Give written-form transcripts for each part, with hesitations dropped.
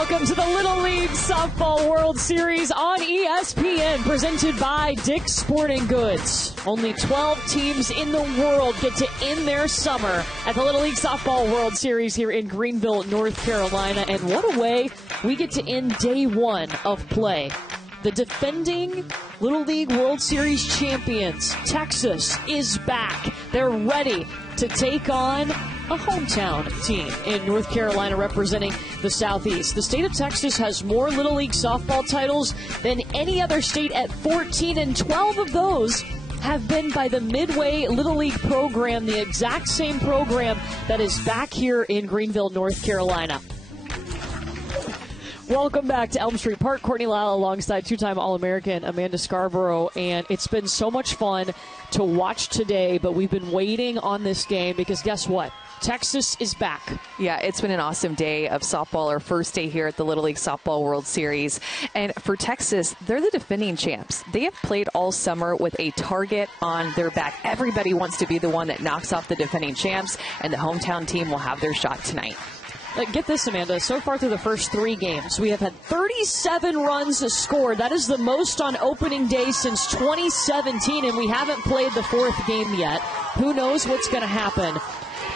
Welcome to the Little League Softball World Series on ESPN, presented by Dick's Sporting Goods. Only 12 teams in the world get to end their summer at the Little League Softball World Series here in Greenville, North Carolina. And what a way we get to end day one of play. The defending Little League World Series champions, Texas, is back. They're ready to take on a hometown team in North Carolina representing the Southeast. The state of Texas has more Little League softball titles than any other state at 14, and 12 of those have been by the Midway Little League program, the exact same program that is back here in Greenville, North Carolina. Welcome back to Elm Street Park. Courtney Lyle alongside two-time All-American Amanda Scarborough, and it's been so much fun to watch today, but we've been waiting on this game because guess what? Texas is back. Yeah, it's been an awesome day of softball, our first day here at the Little League Softball World Series. And for Texas, they're the defending champs. They have played all summer with a target on their back. Everybody wants to be the one that knocks off the defending champs, and the hometown team will have their shot tonight. Get this, Amanda. So far through the first three games, we have had 37 runs scored. That is the most on opening day since 2017, and we haven't played the fourth game yet. Who knows what's going to happen?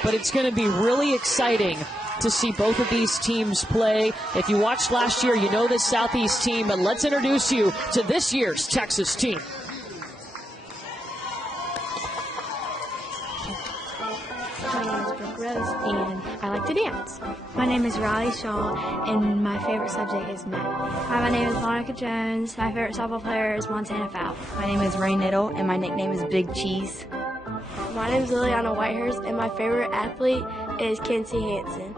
But it's going to be really exciting to see both of these teams play. If you watched last year, you know this Southeast team, but let's introduce you to this year's Texas team. My name is Brooke Rose, and I like to dance. My name is Riley Shaw, and my favorite subject is math. Hi, my name is Monica Jones. My favorite softball player is Montana Fowl. My name is Ray Niddle, and my nickname is Big Cheese. My name is Liliana Whitehurst, and my favorite athlete is Kenzie Hansen.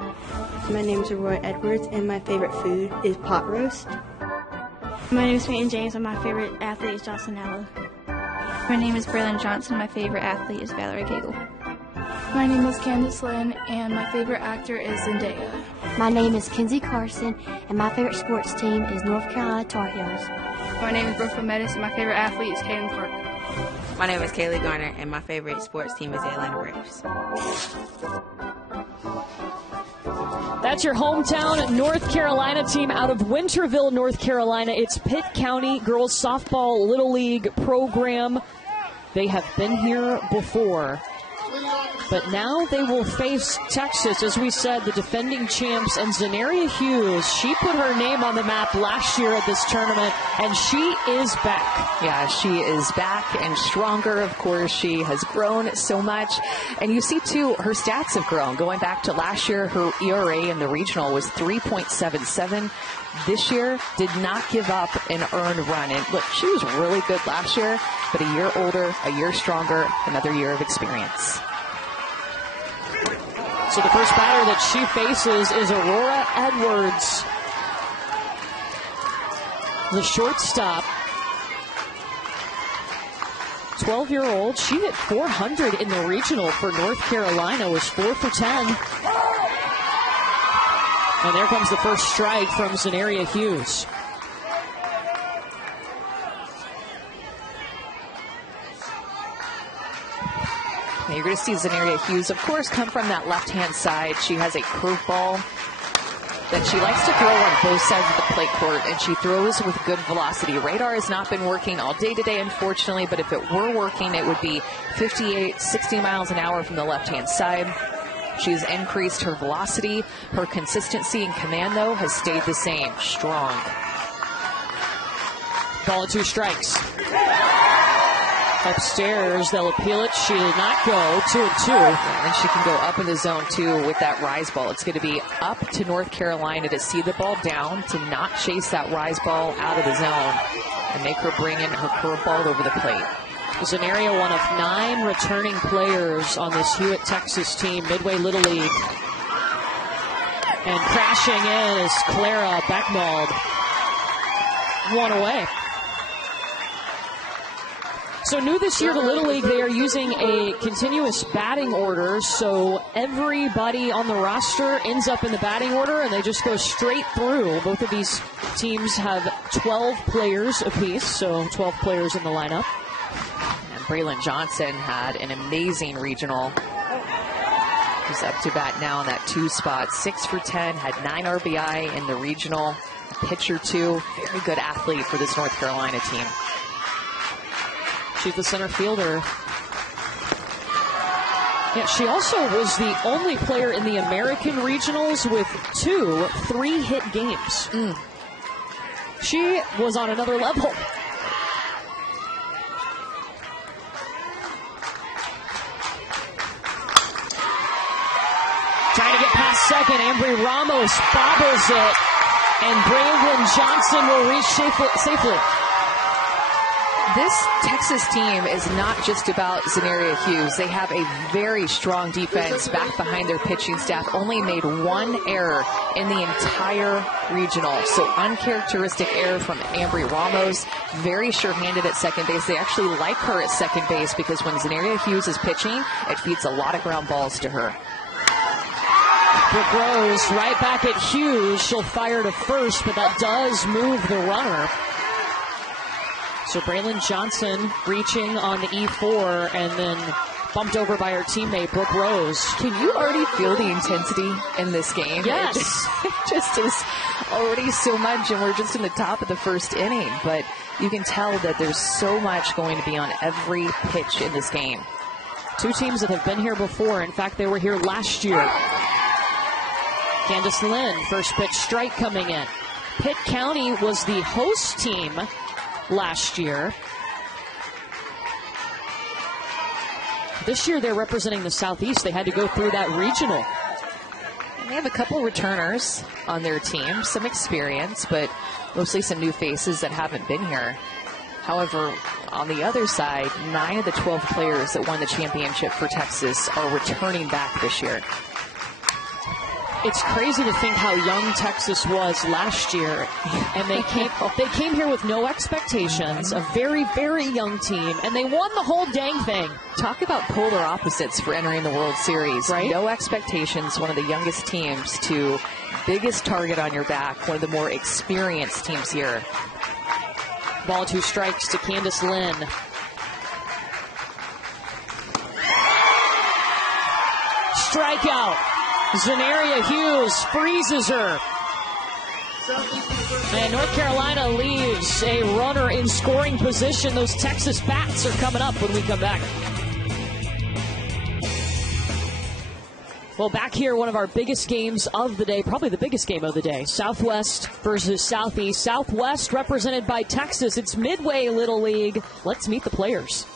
My name is Roy Edwards, and my favorite food is pot roast. My name is Peyton James, and my favorite athlete is Jocelyn Allen. My name is Braylon Johnson. My favorite athlete is Valerie Cagle. My name is Candace Lynn, and my favorite actor is Zendaya. My name is Kenzie Carson, and my favorite sports team is North Carolina Tar Heels. My name is Brooklyn Metis, and my favorite athlete is Kaden Clark. My name is Kaylee Garner, and my favorite sports team is the Atlanta Braves. That's your hometown North Carolina team out of Winterville, North Carolina. It's Pitt County Girls Softball Little League program. They have been here before. But now they will face Texas, as we said, the defending champs, and Zenaria Hughes. She put her name on the map last year at this tournament, and she is back. Yeah, she is back and stronger. Of course, she has grown so much. And you see, too, her stats have grown. Going back to last year, her ERA in the regional was 3.77. This year, did not give up an earned run. And look, she was really good last year, but a year older, a year stronger, another year of experience. So the first batter that she faces is Aurora Edwards, the shortstop. 12-year-old. She hit 400 in the regional for North Carolina, was 4 for 10. And there comes the first strike from Zenaria Hughes. You're going to see Zenaria Hughes, of course, come from that left-hand side. She has a curveball that she likes to throw on both sides of the plate court, and she throws with good velocity. Radar has not been working all day today, unfortunately, but if it were working, it would be 58, 60 miles an hour from the left-hand side. She's increased her velocity. Her consistency and command, though, has stayed the same. Strong. Ball and 2 strikes. Upstairs, they'll appeal it. She did not go. 2-2. And she can go up in the zone, too, with that rise ball. It's going to be up to North Carolina to see the ball down, to not chase that rise ball out of the zone, and make her bring in her curveball over the plate. Zenaria, one of 9 returning players on this Hewitt, Texas team, Midway Little League. And crashing in is Clara Beckmald. One away. So new this year to Little League, they are using a continuous batting order. So everybody on the roster ends up in the batting order, and they just go straight through. Both of these teams have 12 players apiece, so 12 players in the lineup. And Braylon Johnson had an amazing regional. He's up to bat now in that 2 spot. 6 for 10, had 9 RBI in the regional. Pitcher too. Very good athlete for this North Carolina team. She's the center fielder. Yeah, she also was the only player in the American regionals with 2 3-hit games. She was on another level. Trying to get past second, Ambry Ramos bobbles it, and Braylon Johnson will reach safely. This Texas team is not just about Zenaria Hughes. They have a very strong defense back behind their pitching staff. Only made 1 error in the entire regional. So uncharacteristic error from Ambry Ramos. Very sure-handed at second base. They actually like her at second base because when Zenaria Hughes is pitching, it feeds a lot of ground balls to her. Brooke Rose right back at Hughes. She'll fire to first, but that does move the runner. So Braylon Johnson reaching on the E4 and then bumped over by her teammate, Brooke Rose. Can you already feel the intensity in this game? Yes. It just is already so much, and we're just in the top of the first inning. But you can tell that there's so much going to be on every pitch in this game. 2 teams that have been here before. In fact, they were here last year. Candace Lynn, first pitch strike coming in. Pitt County was the host team last year. This year they're representing the Southeast. They had to go through that regional. And they have a couple returners on their team, some experience, but mostly some new faces that haven't been here. However, on the other side, 9 of the 12 players that won the championship for Texas are returning back this year. It's crazy to think how young Texas was last year, and they came here with no expectations, a very, very young team, and they won the whole dang thing. Talk about polar opposites for entering the World Series. Right? No expectations, one of the youngest teams, to biggest target on your back, one of the more experienced teams here. Ball 2 strikes to Candace Lynn. Strikeout. Zenaria Hughes freezes her. And North Carolina leaves a runner in scoring position. Those Texas bats are coming up when we come back. Well, back here, one of our biggest games of the day, probably the biggest game of the day. Southwest versus Southeast. Southwest represented by Texas. It's Midway Little League. Let's meet the players.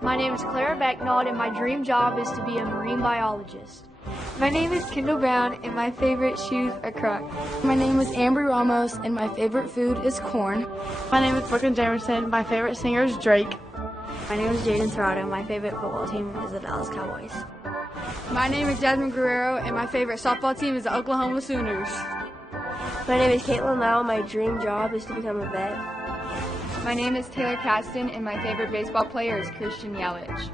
My name is Clara Becknald, and my dream job is to be a marine biologist. My name is Kendall Brown, and my favorite shoes are Crocs. My name is Ambry Ramos, and my favorite food is corn. My name is Brooklyn Jamerson. My favorite singer is Drake. My name is Jaden Serrato. My favorite football team is the Dallas Cowboys. My name is Jasmine Guerrero, and my favorite softball team is the Oklahoma Sooners. My name is Caitlin Lau. My dream job is to become a vet. My name is Taylor Caston, and my favorite baseball player is Christian Yelich.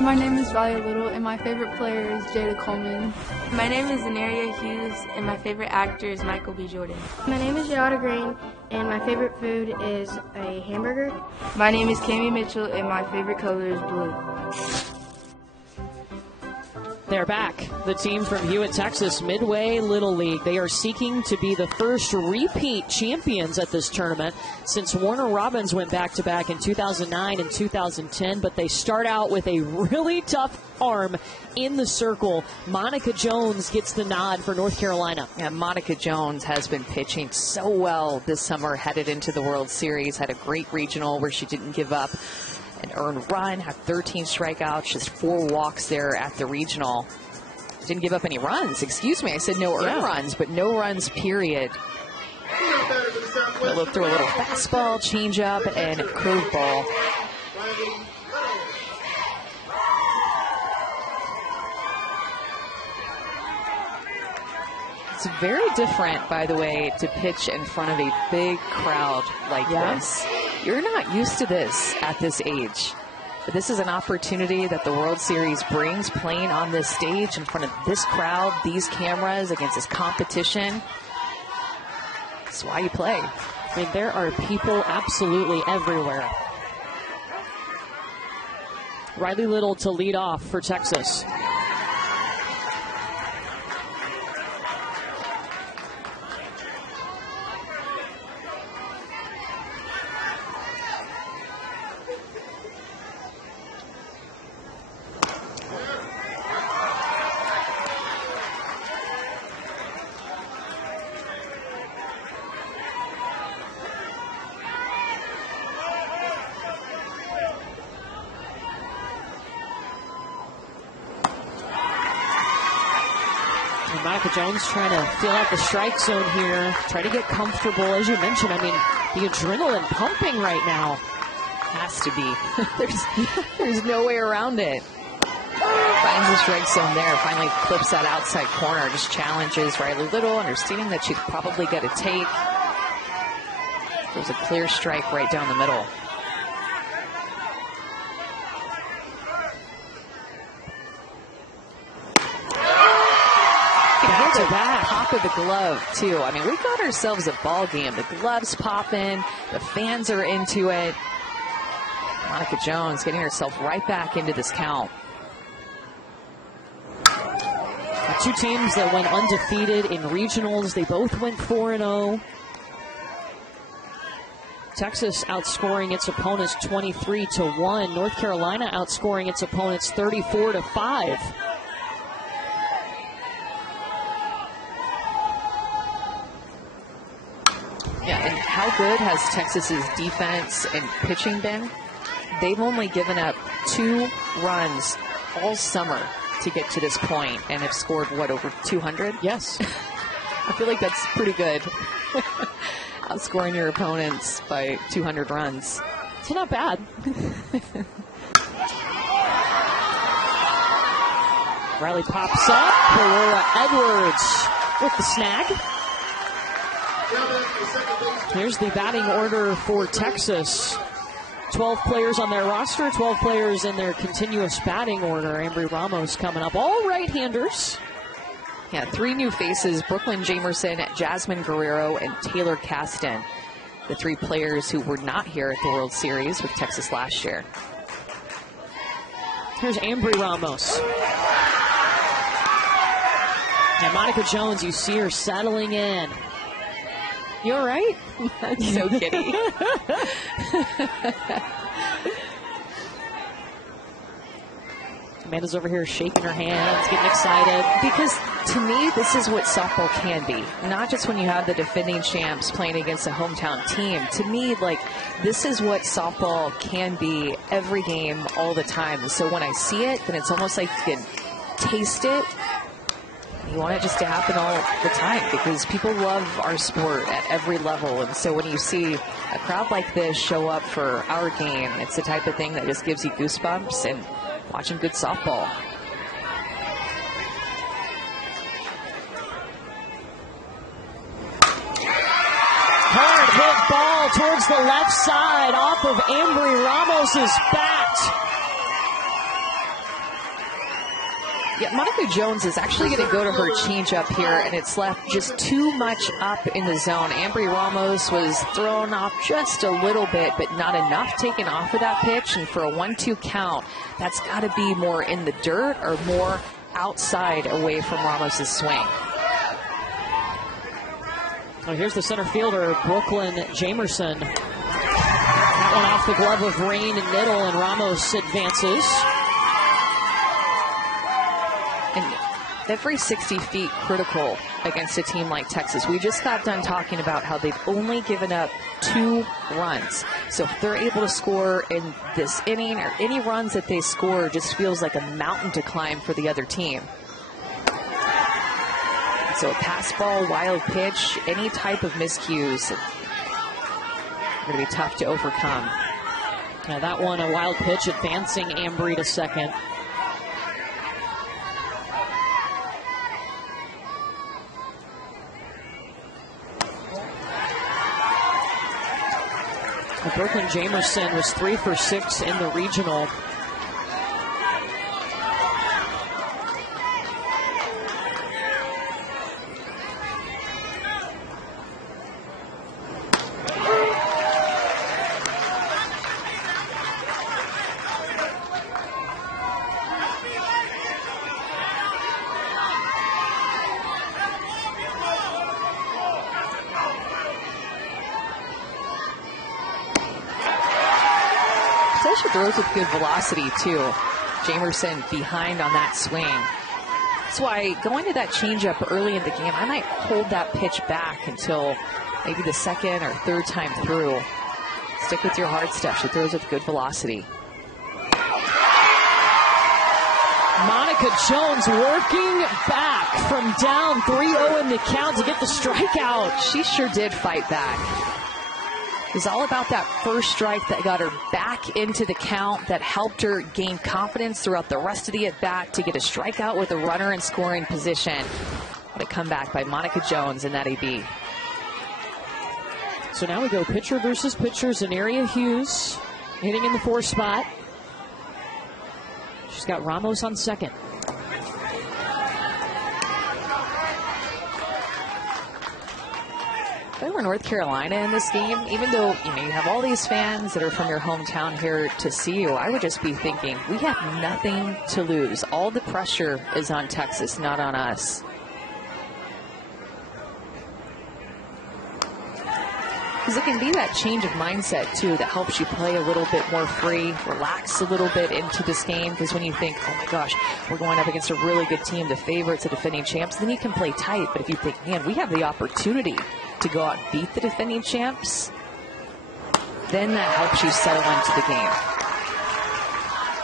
My name is Riley Little, and my favorite player is Jada Coleman. My name is Zenaria Hughes, and my favorite actor is Michael B. Jordan. My name is Yada Green, and my favorite food is a hamburger. My name is Cami Mitchell, and my favorite color is blue. They're back. The team from Hewitt, Texas, Midway Little League. They are seeking to be the first repeat champions at this tournament since Warner Robins went back-to-back in 2009 and 2010, but they start out with a really tough arm in the circle. Monica Jones gets the nod for North Carolina. Yeah, Monica Jones has been pitching so well this summer, headed into the World Series, had a great regional where she didn't give up an earned run, had 13 strikeouts, just 4 walks there at the regional. Didn't give up any runs, excuse me. I said no earned runs, but no runs, period. Throw a little fastball, changeup, and curveball. It's very different, by the way, to pitch in front of a big crowd like this. You're not used to this at this age. But this is an opportunity that the World Series brings, playing on this stage in front of this crowd, these cameras, against this competition. That's why you play. I mean, there are people absolutely everywhere. Riley Little to lead off for Texas. Monica Jones trying to fill out the strike zone here, try to get comfortable. As you mentioned, I mean, the adrenaline pumping right now. Has to be. There's no way around it. Finds the strike zone there, finally clips that outside corner, just challenges Riley Little, understanding that she'd probably get a take. There's a clear strike right down the middle. The pop of the glove, too. I mean, we got ourselves a ball game. The glove's popping. The fans are into it. Monica Jones getting herself right back into this count. Two teams that went undefeated in regionals. They both went 4-0. Texas outscoring its opponents 23-1. North Carolina outscoring its opponents 34-5. Yeah, and how good has Texas's defense and pitching been? They've only given up 2 runs all summer to get to this point and have scored, what, over 200? Yes. I feel like that's pretty good. Outscoring your opponents by 200 runs. It's not bad. Riley pops up. Aurora Edwards with the snag. Here's the batting order for Texas. 12 players on their roster, 12 players in their continuous batting order. Ambry Ramos coming up. All right-handers. Yeah, 3 new faces, Brooklyn Jamerson, Jasmine Guerrero, and Taylor Caston. The 3 players who were not here at the World Series with Texas last year. Here's Ambry Ramos. And Monica Jones, you see her settling in. You all right? That's so kiddie. Amanda's over here shaking her hands, getting excited. Because to me, this is what softball can be. Not just when you have the defending champs playing against a hometown team. To me, like, this is what softball can be every game, all the time. So when I see it, then it's almost like you can taste it. You want it just to happen all the time because people love our sport at every level. And so when you see a crowd like this show up for our game, it's the type of thing that just gives you goosebumps and watching good softball. Hard hit ball towards the left side off of Ambry Ramos's bat. Yeah, Monica Jones is actually going to go to her changeup here, and it's left just too much up in the zone. Ambry Ramos was thrown off just a little bit, but not enough taken off of that pitch. And for a 1-2 count, that's got to be more in the dirt or more outside away from Ramos's swing. Oh, here's the center fielder, Brooklyn Jamerson. That one off the glove of Rain and Niddle, and Ramos advances. And every 60 feet critical against a team like Texas. We just got done talking about how they've only given up 2 runs. So if they're able to score in this inning, or any runs that they score just feels like a mountain to climb for the other team. So a pass ball, wild pitch, any type of miscues are going to be tough to overcome. Yeah, that one, a wild pitch, advancing Ambry to second. Brooklyn Jamerson was 3 for 6 in the regional. says she throws with good velocity, too. Jamerson behind on that swing. That's why going to that changeup early in the game, I might hold that pitch back until maybe the second or third time through. Stick with your hard stuff. She throws with good velocity. Monica Jones working back from down 3-0 in the count to get the strikeout. She sure did fight back. It was all about that first strike that got her back into the count, that helped her gain confidence throughout the rest of the at-bat to get a strikeout with a runner in scoring position. What a comeback by Monica Jones in that AB. So now we go pitcher versus pitcher. Zenaria Hughes hitting in the 4 spot. She's got Ramos on second. If I were North Carolina in this game, even though you have all these fans that are from your hometown here to see you, I would just be thinking, we have nothing to lose. All the pressure is on Texas, not on us. Because it can be that change of mindset, too, that helps you play a little bit more free, relax a little bit into this game. Because when you think, oh, my gosh, we're going up against a really good team, the favorites, the defending champs, then you can play tight. But if you think, man, we have the opportunity to go out and beat the defending champs, then that helps you settle into the game.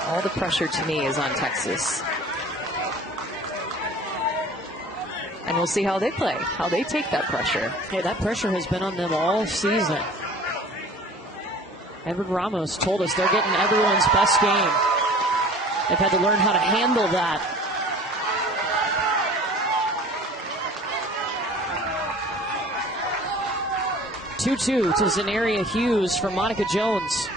All the pressure, to me, is on Texas. And we'll see how they play, how they take that pressure. Yeah, that pressure has been on them all season. Edward Ramos told us they're getting everyone's best game. They've had to learn how to handle that. (2-2) to Zenaria Hughes from Monica Jones.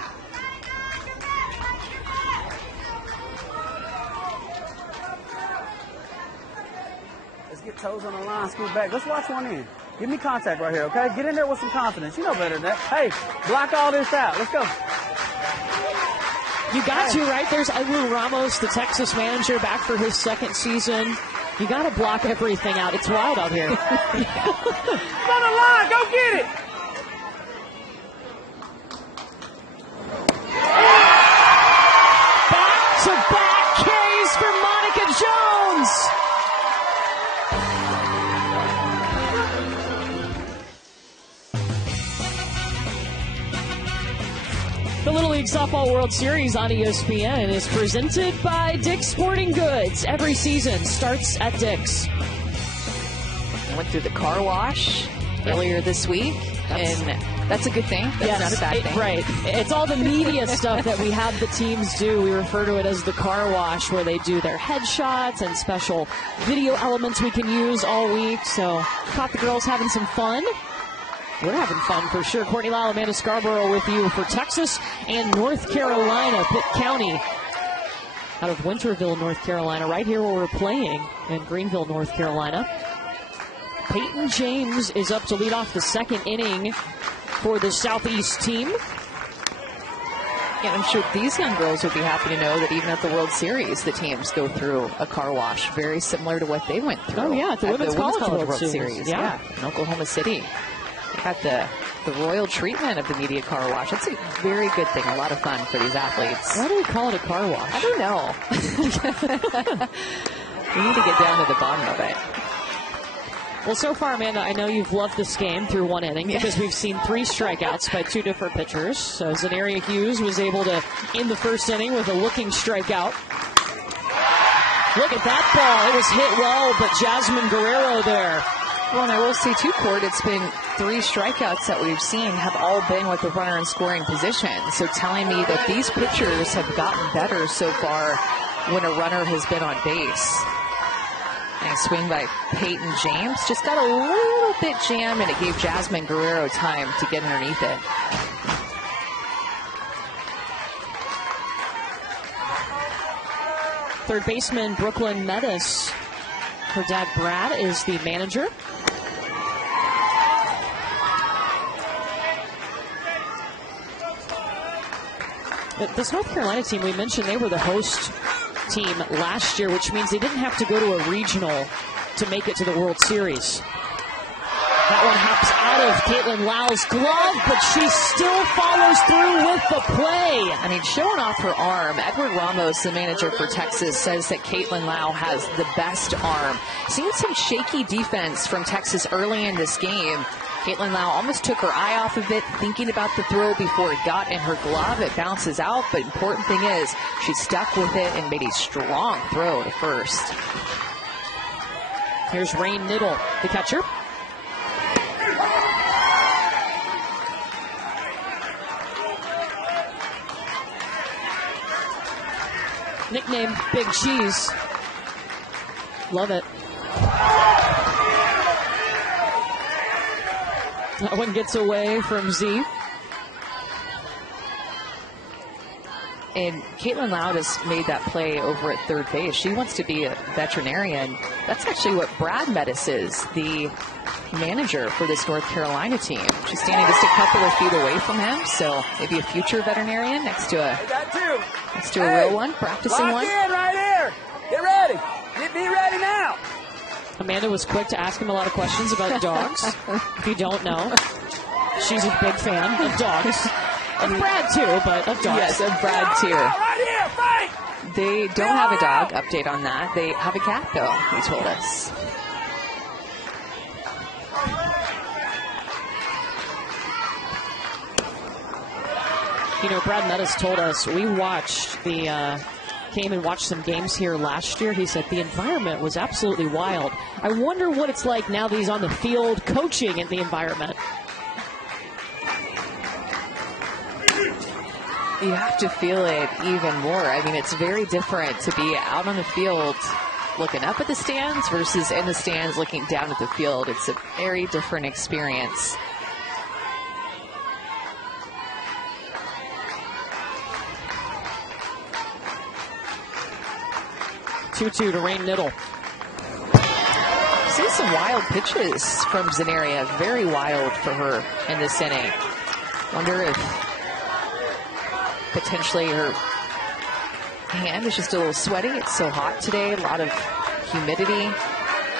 Toes on the line, scoot back. Let's watch one in. Give me contact right here, okay? Get in there with some confidence. You know better than that. Hey, block all this out. Let's go. You got to, right? There's Edward Ramos, the Texas manager, back for his second season. You got to block everything out. It's wild out here. On the line. Go get it. Back-to-back Ks for Monica Jones. The Little League Softball World Series on ESPN is presented by Dick's Sporting Goods. Every season starts at Dick's. I went through the car wash earlier this week, and that's a good thing. That's not a bad thing. Right. It's all the media stuff that we have the teams do. We refer to it as the car wash, where they do their headshots and special video elements we can use all week. So, caught the girls having some fun. We're having fun for sure. Courtney Lyle, Amanda Scarborough with you for Texas and North Carolina. Pitt County out of Winterville, North Carolina, right here where we're playing in Greenville, North Carolina. Peyton James is up to lead off the second inning for the Southeast team. Yeah, I'm sure these young girls would be happy to know that even at the World Series, the teams go through a car wash, very similar to what they went through. Oh, yeah, at the Women's College World Series. Yeah, in Oklahoma City. They got the royal treatment of the media car wash. That's a very good thing, a lot of fun for these athletes. Why do we call it a car wash? I don't know. We need to get down to the bottom of it. Well, so far, Amanda, I know you've loved this game through one inning because we've seen 3 strikeouts by 2 different pitchers. So Zenaria Hughes was able to end the first inning with a looking strikeout. Look at that ball. It was hit well, but Jasmine Guerrero there. Well, and I will say, too, Court, it's been 3 strikeouts that we've seen have all been with the runner in scoring position. So telling me that these pitchers have gotten better so far when a runner has been on base. Nice swing by Peyton James. Just got a little bit jammed, and it gave Jasmine Guerrero time to get underneath it. Third baseman Brooklyn Metis. Her dad Brad is the manager. This North Carolina team, we mentioned they were the host team last year, which means they didn't have to go to a regional to make it to the World Series. That one hops out of Caitlin Lau's glove, but she still follows through with the play. I mean, showing off her arm. Edward Ramos, the manager for Texas, says that Caitlin Lau has the best arm. Seeing some shaky defense from Texas early in this game. Caitlin Lau almost took her eye off of it, thinking about the throw before it got in her glove. It bounces out, but important thing is she stuck with it and made a strong throw to first. Here's Rain Niddle, the catcher. Nickname Big Cheese. Love it. That one gets away from Z. And Caitlin Lau just made that play over at third base. She wants to be a veterinarian. That's actually what Brad Metis is, the manager for this North Carolina team. She's standing just a couple of feet away from him, so maybe a future veterinarian next to a real one, practicing one. Lock in right here. Get ready. Be ready now. Amanda was quick to ask him a lot of questions about dogs. If you don't know, she's a big fan of dogs. Of Brad, too, but of dogs. Yes, of Brad, too. Right here, fight. They don't have a dog. Update on that. They have a cat, though, he told us. You know, Brad Metis told us, we watched came and watched some games here last year. He said the environment was absolutely wild. I wonder what it's like now that he's on the field coaching in the environment. You have to feel it even more. I mean, it's very different to be out on the field looking up at the stands versus in the stands looking down at the field. It's a very different experience. Two to Rain Niddle. See some wild pitches from Zenaria. Very wild for her in this inning. Wonder if potentially her hand is just a little sweaty. It's so hot today. A lot of humidity. You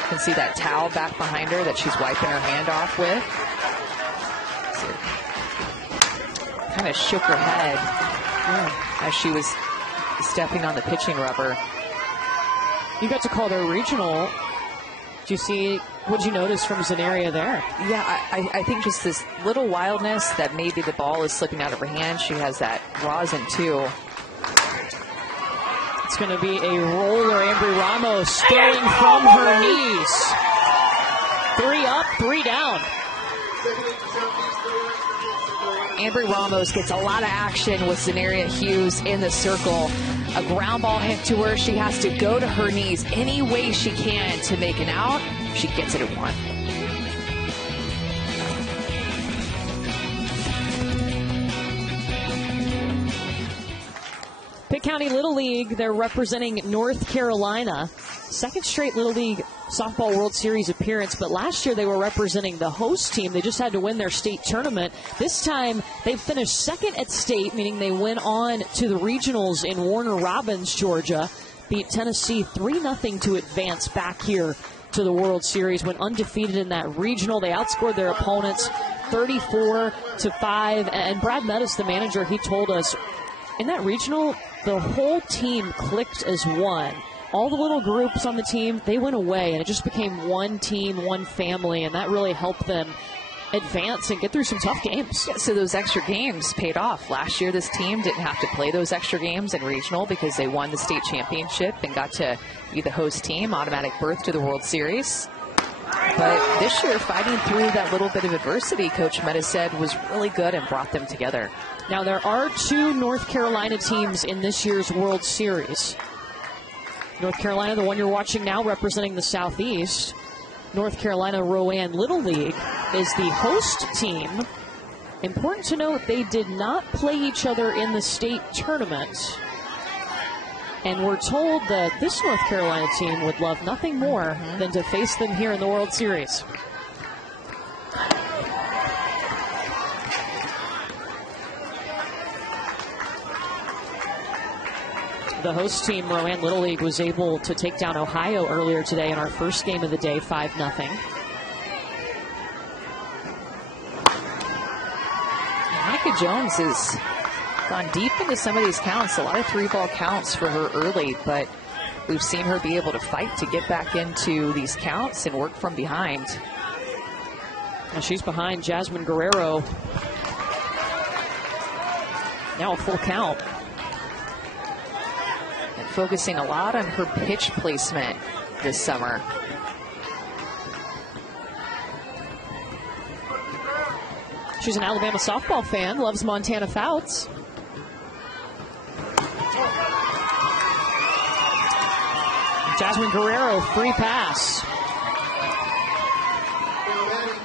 can see that towel back behind her that she's wiping her hand off with. So, kind of shook her head as she was stepping on the pitching rubber. You got to call their regional. Did you see, what'd you notice from Zenaria there? Yeah, I think just this little wildness that maybe the ball is slipping out of her hand. She has that rosin too. It's going to be a roller. Ambry Ramos throwing from her knees. 3 up, 3 down. Ambry Ramos gets a lot of action with Zenaria Hughes in the circle. A ground ball hit to her. She has to go to her knees any way she can to make an out. She gets it at 1. Pitt County Little League, they're representing North Carolina. Second straight Little League Softball World Series appearance, but last year they were representing the host team. They just had to win their state tournament. This time they finished second at state, meaning they went on to the regionals in Warner Robins, Georgia. Beat Tennessee 3-0 to advance back here to the World Series. Went undefeated in that regional. They outscored their opponents 34-5. And Brad Metis, the manager, he told us in that regional, the whole team clicked as one. All the little groups on the team, they went away, and it just became one team, one family, and that really helped them advance and get through some tough games. Yeah, so those extra games paid off. Last year, this team didn't have to play those extra games in regional because they won the state championship and got to be the host team, automatic berth to the World Series. But this year, fighting through that little bit of adversity, Coach Metis said, was really good and brought them together. Now, there are 2 North Carolina teams in this year's World Series. North Carolina, the one you're watching now, representing the Southeast. North Carolina Rowan Little League is the host team. Important to note, they did not play each other in the state tournament. And we're told that this North Carolina team would love nothing more than to face them here in the World Series. The host team, Rowan Little League, was able to take down Ohio earlier today in our first game of the day, 5-0. Monica Jones has gone deep into some of these counts. A lot of 3-ball counts for her early, but we've seen her be able to fight to get back into these counts and work from behind. Now she's behind Jasmine Guerrero. Now a full count. And focusing a lot on her pitch placement this summer. She's an Alabama softball fan, loves Montana Fouts. Jasmine Guerrero, free pass.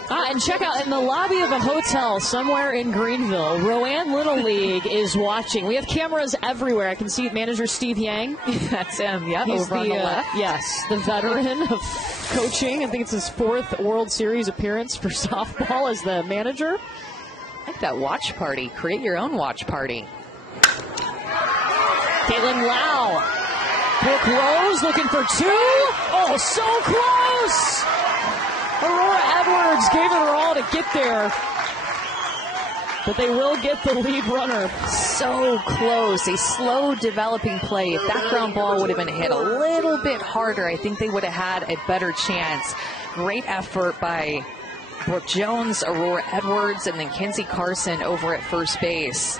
And check out in the lobby of a hotel somewhere in Greenville, Rowan Little League is watching. We have cameras everywhere. I can see manager Steve Yang. That's him, yeah, He's over on the left. Yes, the veteran of coaching. I think it's his 4th World Series appearance for softball as the manager. I like that watch party. Create your own watch party. Caitlin Lau. Brooke Rose looking for 2. Oh, so close! Aurora Edwards gave it her all to get there. But they will get the lead runner. So close. A slow developing play. If that ground ball would have been hit a little bit harder, I think they would have had a better chance. Great effort by Brooke Jones, Aurora Edwards, and then Kenzie Carson over at first base.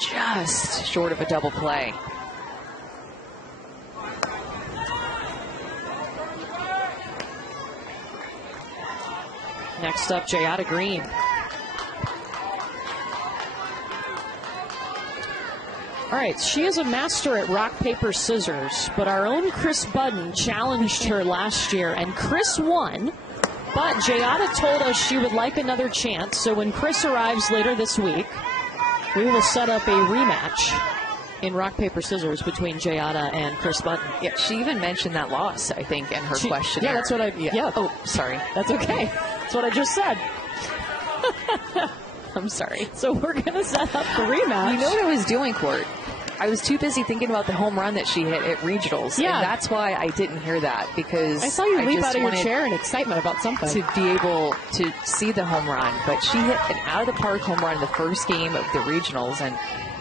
Just short of a double play. Next up, Jayada Green. All right, she is a master at rock, paper, scissors, but our own Chris Budden challenged her last year, and Chris won. But Jayada told us she would like another chance, so when Chris arrives later this week, we will set up a rematch in rock, paper, scissors between Jayada and Chris Budden. Yeah, she even mentioned that loss, I think, in her questionnaire. Yeah, that's what yeah. Oh, sorry. That's okay. That's what I just said. I'm sorry. So we're going to set up the rematch. You know what I was doing, Court? I was too busy thinking about the home run that she hit at regionals. Yeah. And that's why I didn't hear that, because I saw you leap out of your chair in excitement about something. To be able to see the home run. But she hit an out-of-the-park home run in the first game of the regionals, and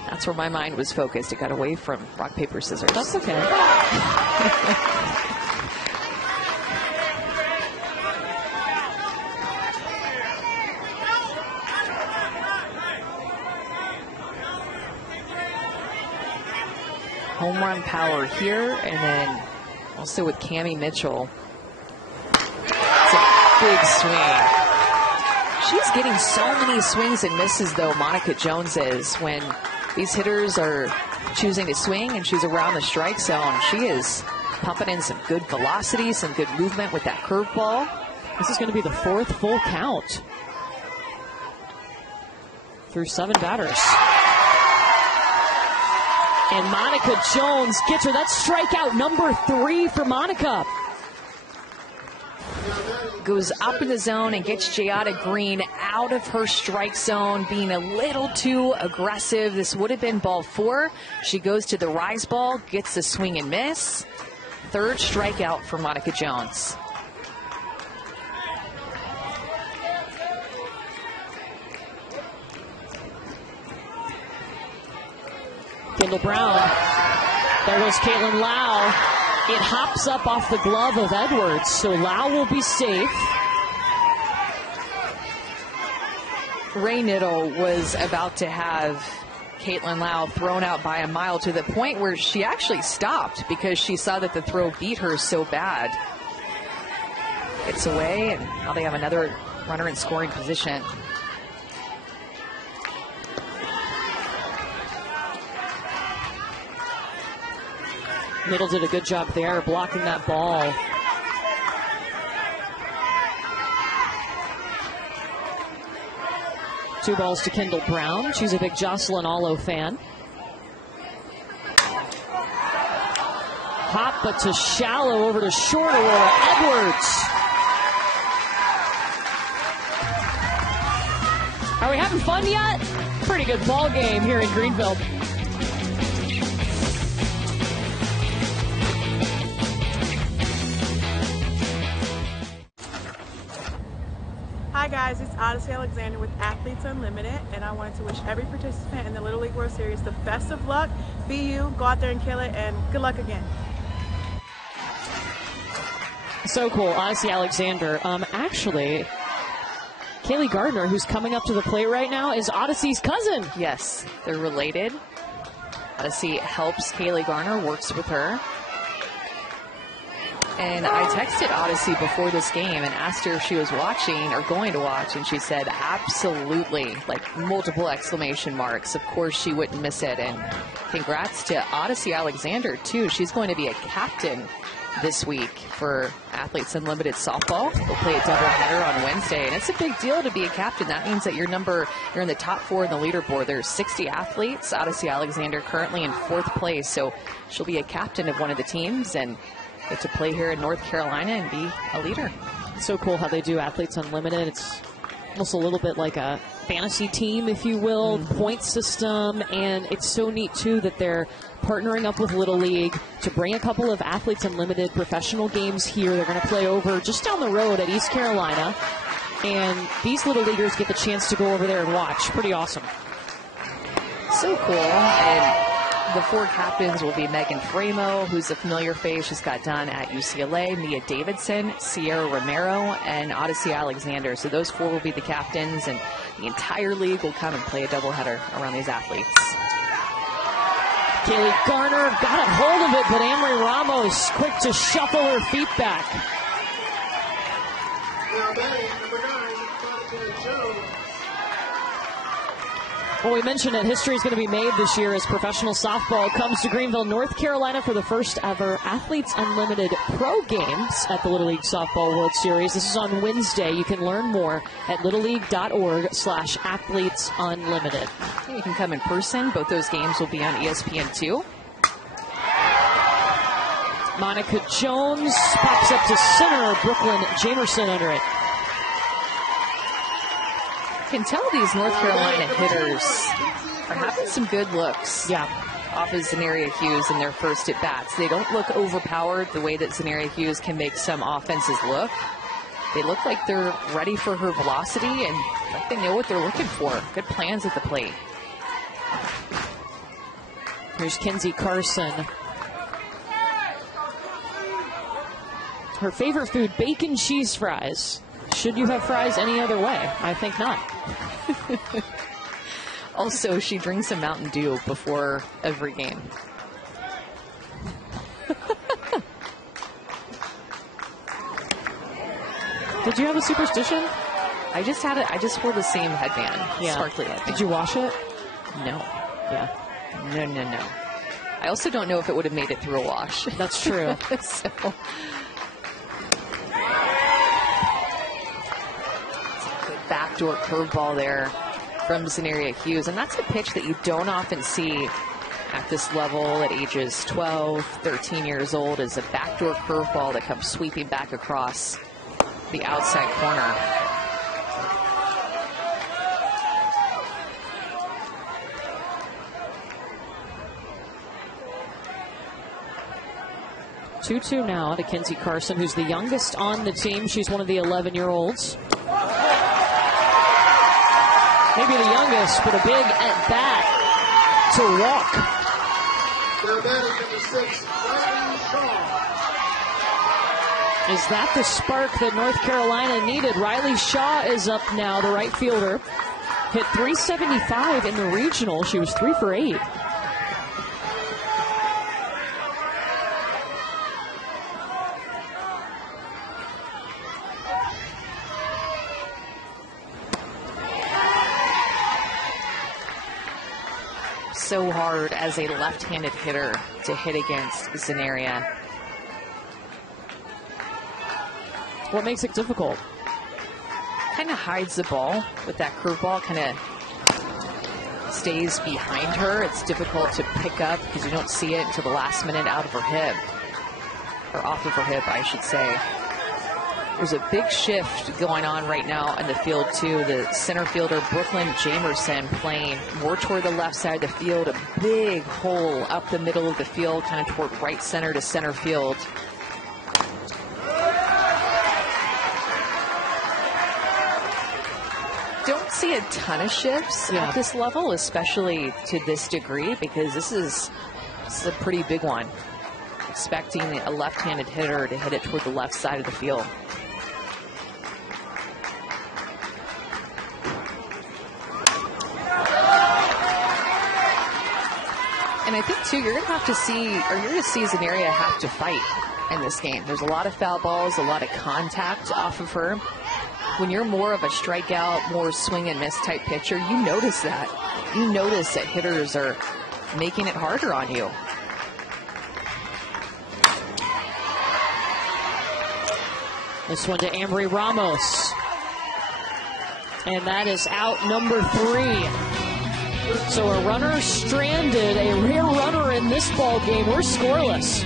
that's where my mind was focused. It got away from rock, paper, scissors. That's okay. Home run power here, and then also with Cammie Mitchell. It's a big swing. She's getting so many swings and misses, though, Monica Jones is. When these hitters are choosing to swing and she's around the strike zone, she is pumping in some good velocity, some good movement with that curveball. This is going to be the 4th full count through 7 batters. And Monica Jones gets her. That's strikeout number 3 for Monica. Goes up in the zone and gets Jayada Green out of her strike zone, being a little too aggressive. This would have been ball 4. She goes to the rise ball, gets the swing and miss. 3rd strikeout for Monica Jones. Kendall Brown. There goes Caitlin Lau. It hops up off the glove of Edwards, so Lau will be safe. Ray Niddle was about to have Caitlin Lau thrown out by a mile, to the point where she actually stopped because she saw that the throw beat her so bad. It's away, and now they have another runner in scoring position. Niddle did a good job there blocking that ball. Two balls to Kendall Brown. She's a big Jocelyn Allo fan. Hop, but to shallow over to short. Aurora Edwards. Are we having fun yet? Pretty good ball game here in Greenville. Hi Hi guys, it's Odyssey Alexander with Athletes Unlimited, and I wanted to wish every participant in the Little League World Series the best of luck. Be you, go out there and kill it, and good luck again. So cool, Odyssey Alexander. Actually, Kaylee Gardner, who's coming up to the plate right now, is Odyssey's cousin. Yes, they're related. Odyssey helps Kaylee Gardner, works with her. And I texted Odyssey before this game and asked her if she was watching or going to watch, and she said absolutely, like multiple exclamation marks. Of course she wouldn't miss it. And congrats to Odyssey Alexander too. She's going to be a captain this week for Athletes Unlimited softball. They'll play a doubleheader on Wednesday, and it's a big deal to be a captain. That means that you're in the top 4 in the leaderboard. There's 60 athletes. Odyssey Alexander currently in 4th place, so she'll be a captain of one of the teams and get to play here in North Carolina and be a leader. It's so cool how they do Athletes Unlimited. It's almost a little bit like a fantasy team, if you will, point system, and it's so neat too that they're partnering up with Little League to bring a couple of Athletes Unlimited professional games here. They're going to play over just down the road at East Carolina, and these Little Leaguers get the chance to go over there and watch. Pretty awesome. So cool. And the 4 captains will be Megan Framo, who's a familiar face, just got done at UCLA, Mia Davidson, Sierra Romero, and Odyssey Alexander. So those 4 will be the captains, and the entire league will come and play a doubleheader around these athletes. Kaylee Gardner got a hold of it, but Amory Ramos quick to shuffle her feet back. Well, we mentioned that history is going to be made this year as professional softball comes to Greenville, North Carolina for the first ever Athletes Unlimited Pro Games at the Little League Softball World Series. This is on Wednesday. You can learn more at littleleague.org/athletesunlimited. You can come in person. Both those games will be on ESPN2. Monica Jones pops up to center. Brooklyn Jamerson under it. Can tell these North Carolina hitters are having some good looks. Yeah. Off of Zenaria Hughes in their first at bats. They don't look overpowered the way that Zenaria Hughes can make some offenses look. They look like they're ready for her velocity and like they know what they're looking for. Good plans at the plate. Here's Kenzie Carson. Her favorite food, bacon cheese fries. Should you have fries any other way? I think not. Also, she drinks a Mountain Dew before every game. Did you have a superstition? I just wore the same headband. Yeah. Sparkly headband. Did you wash it? No. Yeah. No. I also don't know if it would have made it through a wash. That's true. So. Backdoor curveball there from Zenaria Hughes. And that's a pitch that you don't often see at this level at ages 12, 13 years old, is a backdoor curveball that comes sweeping back across the outside corner. Two now to Kenzie Carson, who's the youngest on the team. She's one of the 11-year-olds. Maybe the youngest, but a big at-bat to walk. Is that the spark that North Carolina needed? Riley Shaw is up now, the right fielder. Hit .375 in the regional. She was 3 for 8. So hard as a left-handed hitter to hit against Zenaria. What makes it difficult? Kind of hides the ball with that curveball, kind of stays behind her. It's difficult to pick up because you don't see it until the last minute out of her hip, or off of her hip, I should say. There's a big shift going on right now in the field, too. The center fielder, Brooklyn Jamerson, playing more toward the left side of the field. A big hole up the middle of the field, kind of toward right center to center field. don't see a ton of shifts at this level, especially to this degree, because this is a pretty big one. Expecting a left-handed hitter to hit it toward the left side of the field. And I think, too, you're going to see Zanaria have to fight in this game. There's a lot of foul balls, a lot of contact off of her. When you're more of a strikeout, more swing and miss type pitcher, you notice that. You notice that hitters are making it harder on you. This one to Ambry Ramos. And that is out number 3. So a runner stranded, a rare runner in this ball game. We're scoreless.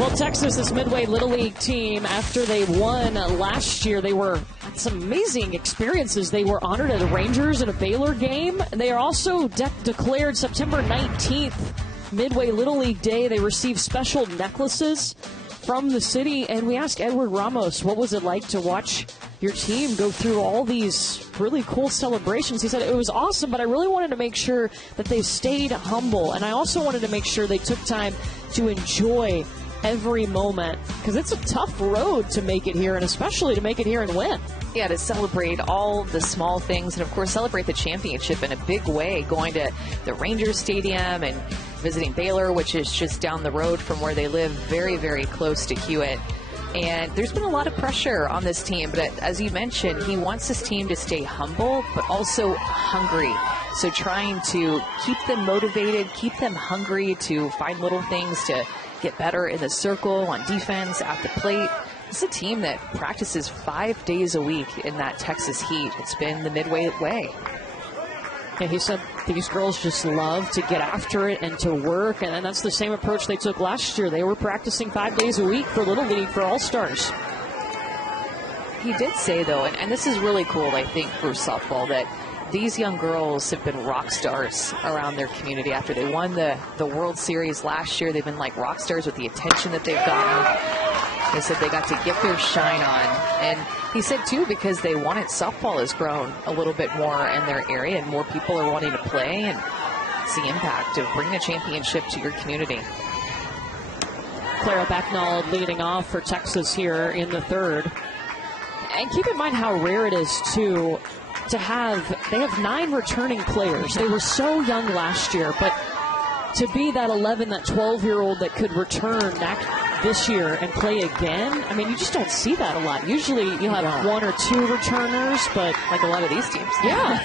Well, Texas, this Midway Little League team, after they won last year, they had some amazing experiences. They were honored at a Rangers and a Baylor game. They are also declared September 19th, Midway Little League Day. They received special necklaces from the city, and we asked Edward Ramos, what was it like to watch your team go through all these really cool celebrations? He said it was awesome, but I really wanted to make sure that they stayed humble, and I also wanted to make sure they took time to enjoy every moment, because it's a tough road to make it here, and especially to make it here and win. Yeah, to celebrate all the small things, and of course celebrate the championship in a big way, going to the Rangers Stadium and visiting Baylor, which is just down the road from where they live, very, very close to Hewitt. And there's been a lot of pressure on this team, but as you mentioned, he wants this team to stay humble, but also hungry. So trying to keep them motivated, keep them hungry to find little things to get better in the circle, on defense, at the plate. It's a team that practices 5 days a week in that Texas heat. It's been the Midway way. Yeah, he said these girls just love to get after it and to work, and that's the same approach they took last year. They were practicing 5 days a week for Little League for All-Stars. He did say, though, and this is really cool, I think, for softball, that these young girls have been rock stars around their community after they won the World Series last year. They've been like rock stars with the attention that they've gotten. They said they got to get their shine on. And he said, too, because they wanted, softball has grown a little bit more in their area and more people are wanting to play, and it's the impact of bringing a championship to your community. Clara Becknall leading off for Texas here in the third. And keep in mind how rare it is, too, they have 9 returning players. They were so young last year, but to be that 11, that 12-year-old that could return this year and play again, I mean, you just don't see that a lot. Usually you have 1 or 2 returners, but like a lot of these teams. Yeah.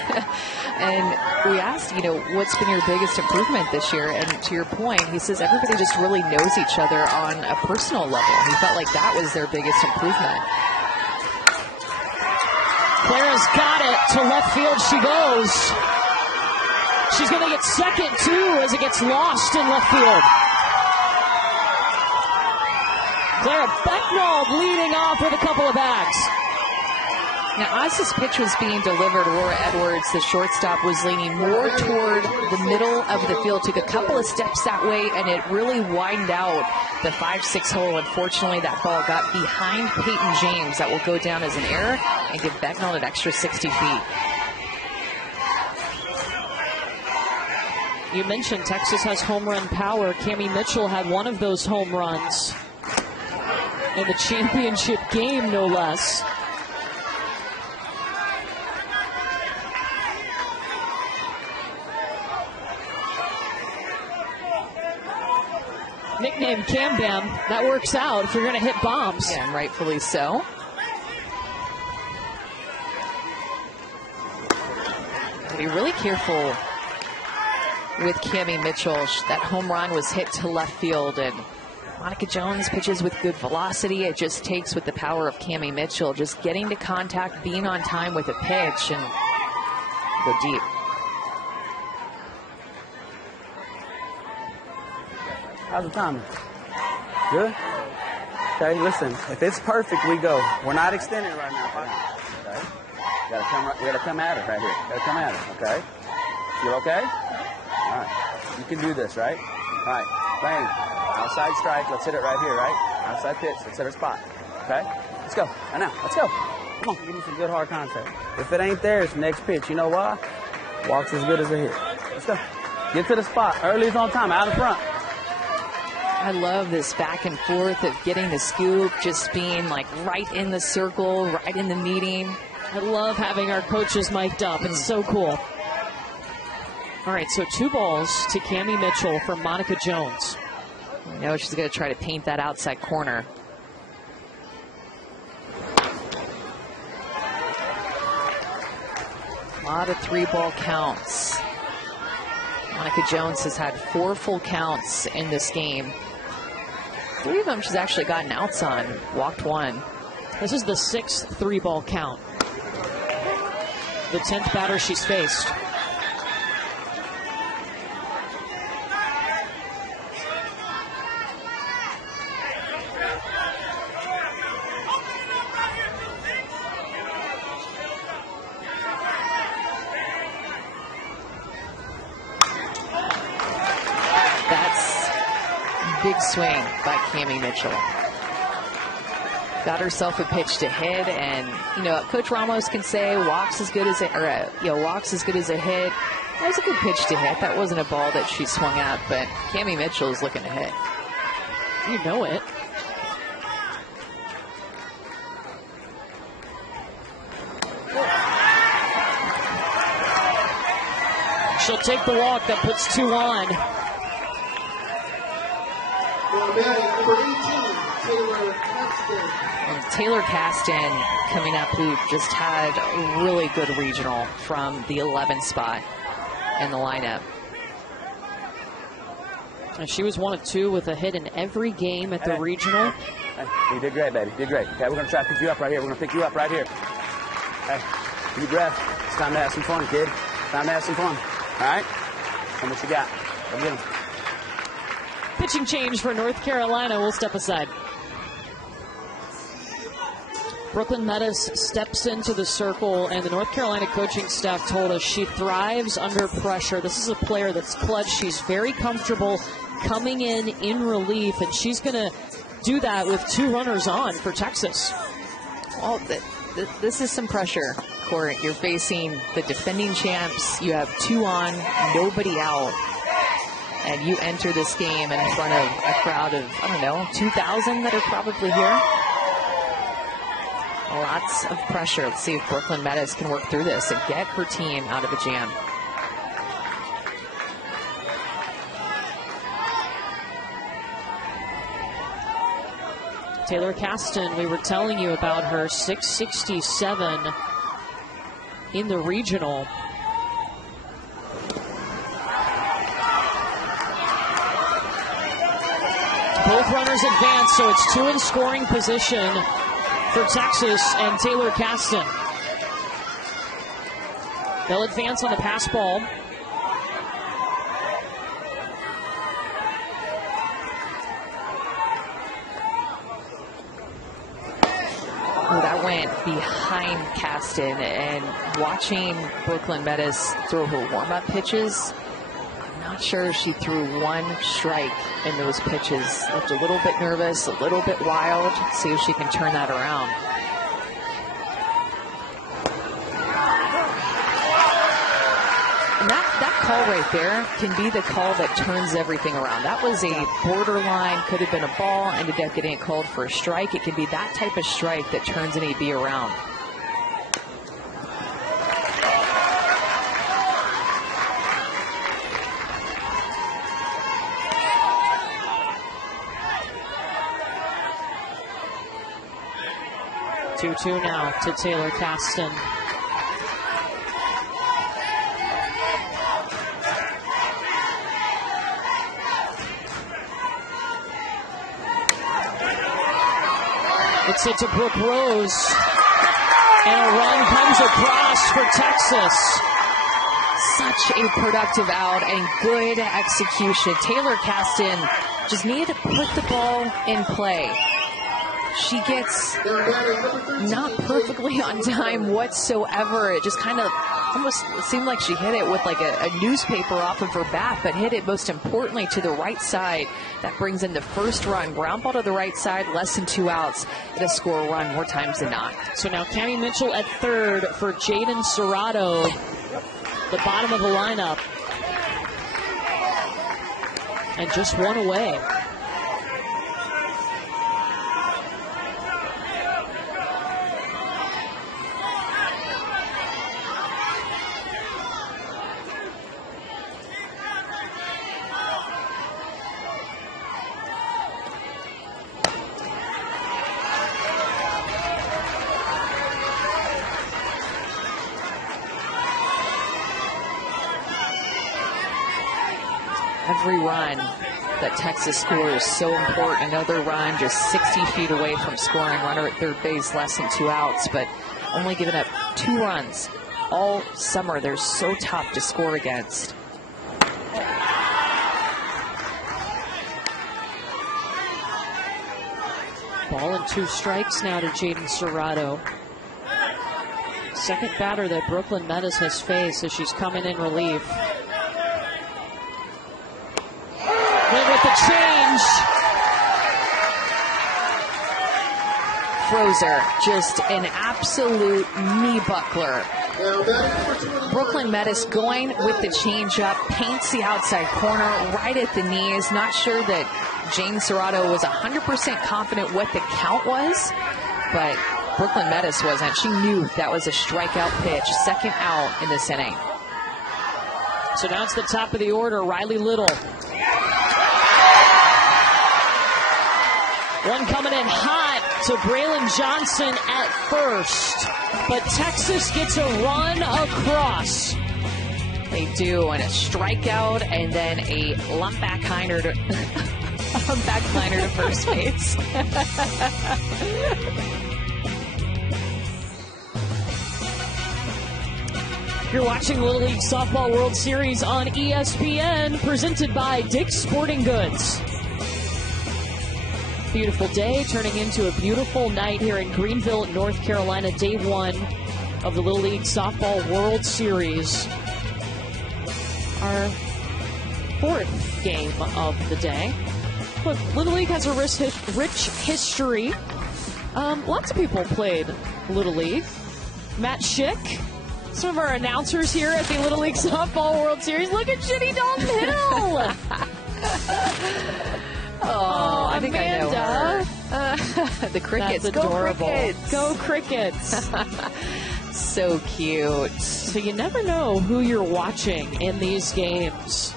And we asked, what's been your biggest improvement this year? And to your point, he says everybody just really knows each other on a personal level. He felt like that was their biggest improvement. Clara's got it. To left field she goes. She's going to get second, too, as it gets lost in left field. Clara Becknall leading off with a couple of bags. Now, as this pitch was being delivered, Aurora Edwards, the shortstop, was leaning more toward the middle of the field, took a couple of steps that way, and it really widened out the 5-6 hole. Unfortunately, that ball got behind Peyton James. That will go down as an error and give Becknall an extra 60 feet. You mentioned Texas has home run power. Cammie Mitchell had one of those home runs in the championship game, no less. Nickname Cam Bam, that works out if you're going to hit bombs. Yeah, and rightfully so. Be really careful with Cammie Mitchell. That home run was hit to left field, and Monica Jones pitches with good velocity. It just takes with the power of Cammie Mitchell, just getting to contact, being on time with a pitch, and go deep. How's the timing? Good? Okay, listen, if it's perfect, we go. We're not extending right now. Okay? We gotta come at it right here. Gotta come at it, okay? You okay? All right. You can do this, right? All right. Bang. Outside strike. Let's hit it right here, right? Outside pitch. Let's hit her spot. Okay? Let's go. Right now. Let's go. Come on. Give me some good hard contact. If it ain't there, it's next pitch. You know why? Walk's as good as a hit. Let's go. Get to the spot. Early's on time. Out in front. I love this back and forth of getting the scoop, just being like right in the circle, right in the meeting. I love having our coaches mic'd up. It's so cool. All right, so 2 balls to Cammie Mitchell from Monica Jones. I know she's going to try to paint that outside corner. A lot of 3-ball counts. Monica Jones has had 4 full counts in this game. 3 of them she's actually gotten outs on, walked 1. This is the 6th 3-ball count. The 10th batter she's faced. Big swing by Cammie Mitchell. Got herself a pitch to hit, and Coach Ramos can say walks as good as walks as good as a hit. That was a good pitch to hit. That wasn't a ball that she swung at, but Cammie Mitchell is looking to hit. You know it. She'll take the walk. That puts 2 on. And Taylor Caston coming up, who just had a really good regional from the 11 spot in the lineup. And she was 1 of 2 with a hit in every game at the regional. Hey, you did great, baby. You did great. Okay, we're going to try to pick you up right here. We're going to pick you up right here. Hey, deep breath. It's time to have some fun, kid. Time to have some fun. All right? How much you got? Go get 'em. Pitching change for North Carolina. We'll step aside. Brooklyn Metis steps into the circle, and the North Carolina coaching staff told us she thrives under pressure. This is a player that's clutch. She's very comfortable coming in relief, and she's going to do that with 2 runners on for Texas. Well, this is some pressure, Court. You're facing the defending champs. You have 2 on, nobody out. And you enter this game in front of a crowd of, 2,000 that are probably here. Lots of pressure. Let's see if Brooklyn Metis can work through this and get her team out of a jam. Taylor Caston, we were telling you about her 667 in the regional. Both runners advance, so it's 2 in scoring position for Texas and Taylor Caston. They'll advance on the pass ball. Oh, that went behind Caston, and watching Brooklyn Metis throw her warm-up pitches, not sure she threw 1 strike in those pitches. Looked a little bit nervous, a little bit wild. See if she can turn that around. And that call right there can be the call that turns everything around. That was a borderline, could have been a ball, ended up getting it called for a strike. It can be that type of strike that turns an AB around. Two now to Taylor Caston. It's hit to Brooke Rose, and a run comes across for Texas. Such a productive out and good execution. Taylor Caston just needed to put the ball in play. She gets not perfectly on time whatsoever. It just kind of almost seemed like she hit it with like a newspaper off of her bat, but hit it most importantly to the right side. That brings in the first run. Ground ball to the right side, less than 2 outs. It'll score a run more times than not. So now Cammie Mitchell at third for Jaden Serrato, the bottom of the lineup. And just one away. Every run that Texas scores is so important. Another run just 60 feet away from scoring. Runner at third base, less than 2 outs, but only giving up 2 runs all summer. They're so tough to score against. Ball and 2 strikes now to Jaden Serrato. Second batter that Brooklyn Metis has faced as she's coming in relief. With the change. Frozer, just an absolute knee buckler. Brooklyn Metis going with the changeup, paints the outside corner right at the knees. Not sure that Jaden Serrato was 100% confident what the count was, but Brooklyn Metis wasn't. She knew that was a strikeout pitch. Second out in this inning. So now it's the top of the order. Riley Little. One coming in hot to Braylon Johnson at first. But Texas gets a run across. They do, and a strikeout, and then a lump backliner to first base. You're watching Little League Softball World Series on ESPN, presented by Dick's Sporting Goods. Beautiful day turning into a beautiful night here in Greenville, North Carolina. Day 1 of the Little League Softball World Series. Our 4th game of the day. Look, Little League has a rich history. Lots of people played Little League. Matt Schick, some of our announcers here at the Little League Softball World Series. Look at Jenny Dalton Hill. Oh, I think Amanda. I know her. The Crickets. That's adorable. Go Crickets. Go Crickets. So cute. So you never know who you're watching in these games.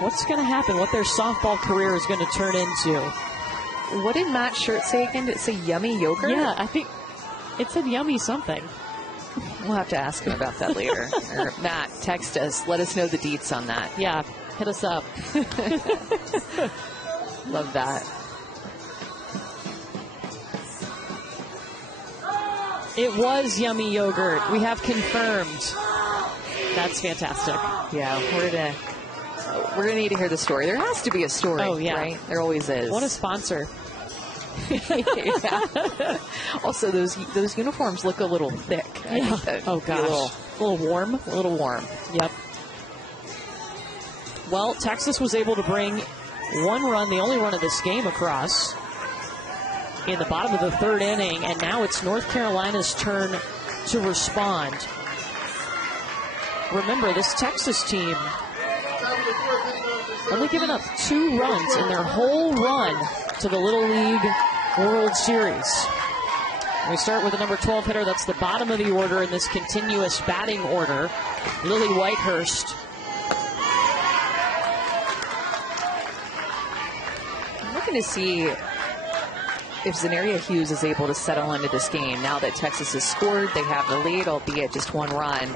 What's going to happen? What their softball career is going to turn into. What did Matt's shirt say again? Did it say yummy yogurt? Yeah, I think it said yummy something. We'll have to ask him about that later. Or Matt, text us. Let us know the deets on that. Yeah, hit us up. Love that. It was yummy yogurt. We have confirmed. That's fantastic. Yeah, we're gonna need to hear the story. There has to be a story. Oh, yeah. Right? There always is. What a sponsor. Yeah. Also, those uniforms look a little thick. Yeah. Oh gosh. A little warm. A little warm. Yep. Well, Texas was able to bring 1 run, the only run of this game, across in the bottom of the 3rd inning, and now it's North Carolina's turn to respond. Remember, this Texas team only given up 2 runs in their whole run to the Little League World Series. We start with the number 12 hitter. That's the bottom of the order in this continuous batting order, Lily Whitehurst. I'm looking to see if Zenaria Hughes is able to settle into this game. Now that Texas has scored, they have the lead, albeit just 1 run.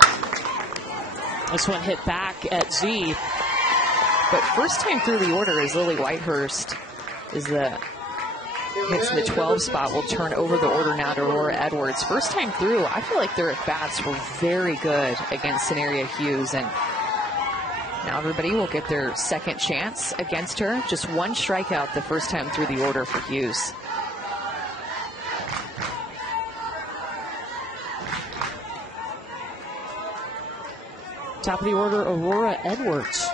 This one hit back at Z. But first time through the order is Lily Whitehurst. Hits in the 12 spot. Will turn over the order now to Aurora Edwards. First time through, I feel like their at-bats were very good against Zenaria Hughes. And now everybody will get their second chance against her. Just 1 strikeout the first time through the order for Hughes. Top of the order, Aurora Edwards.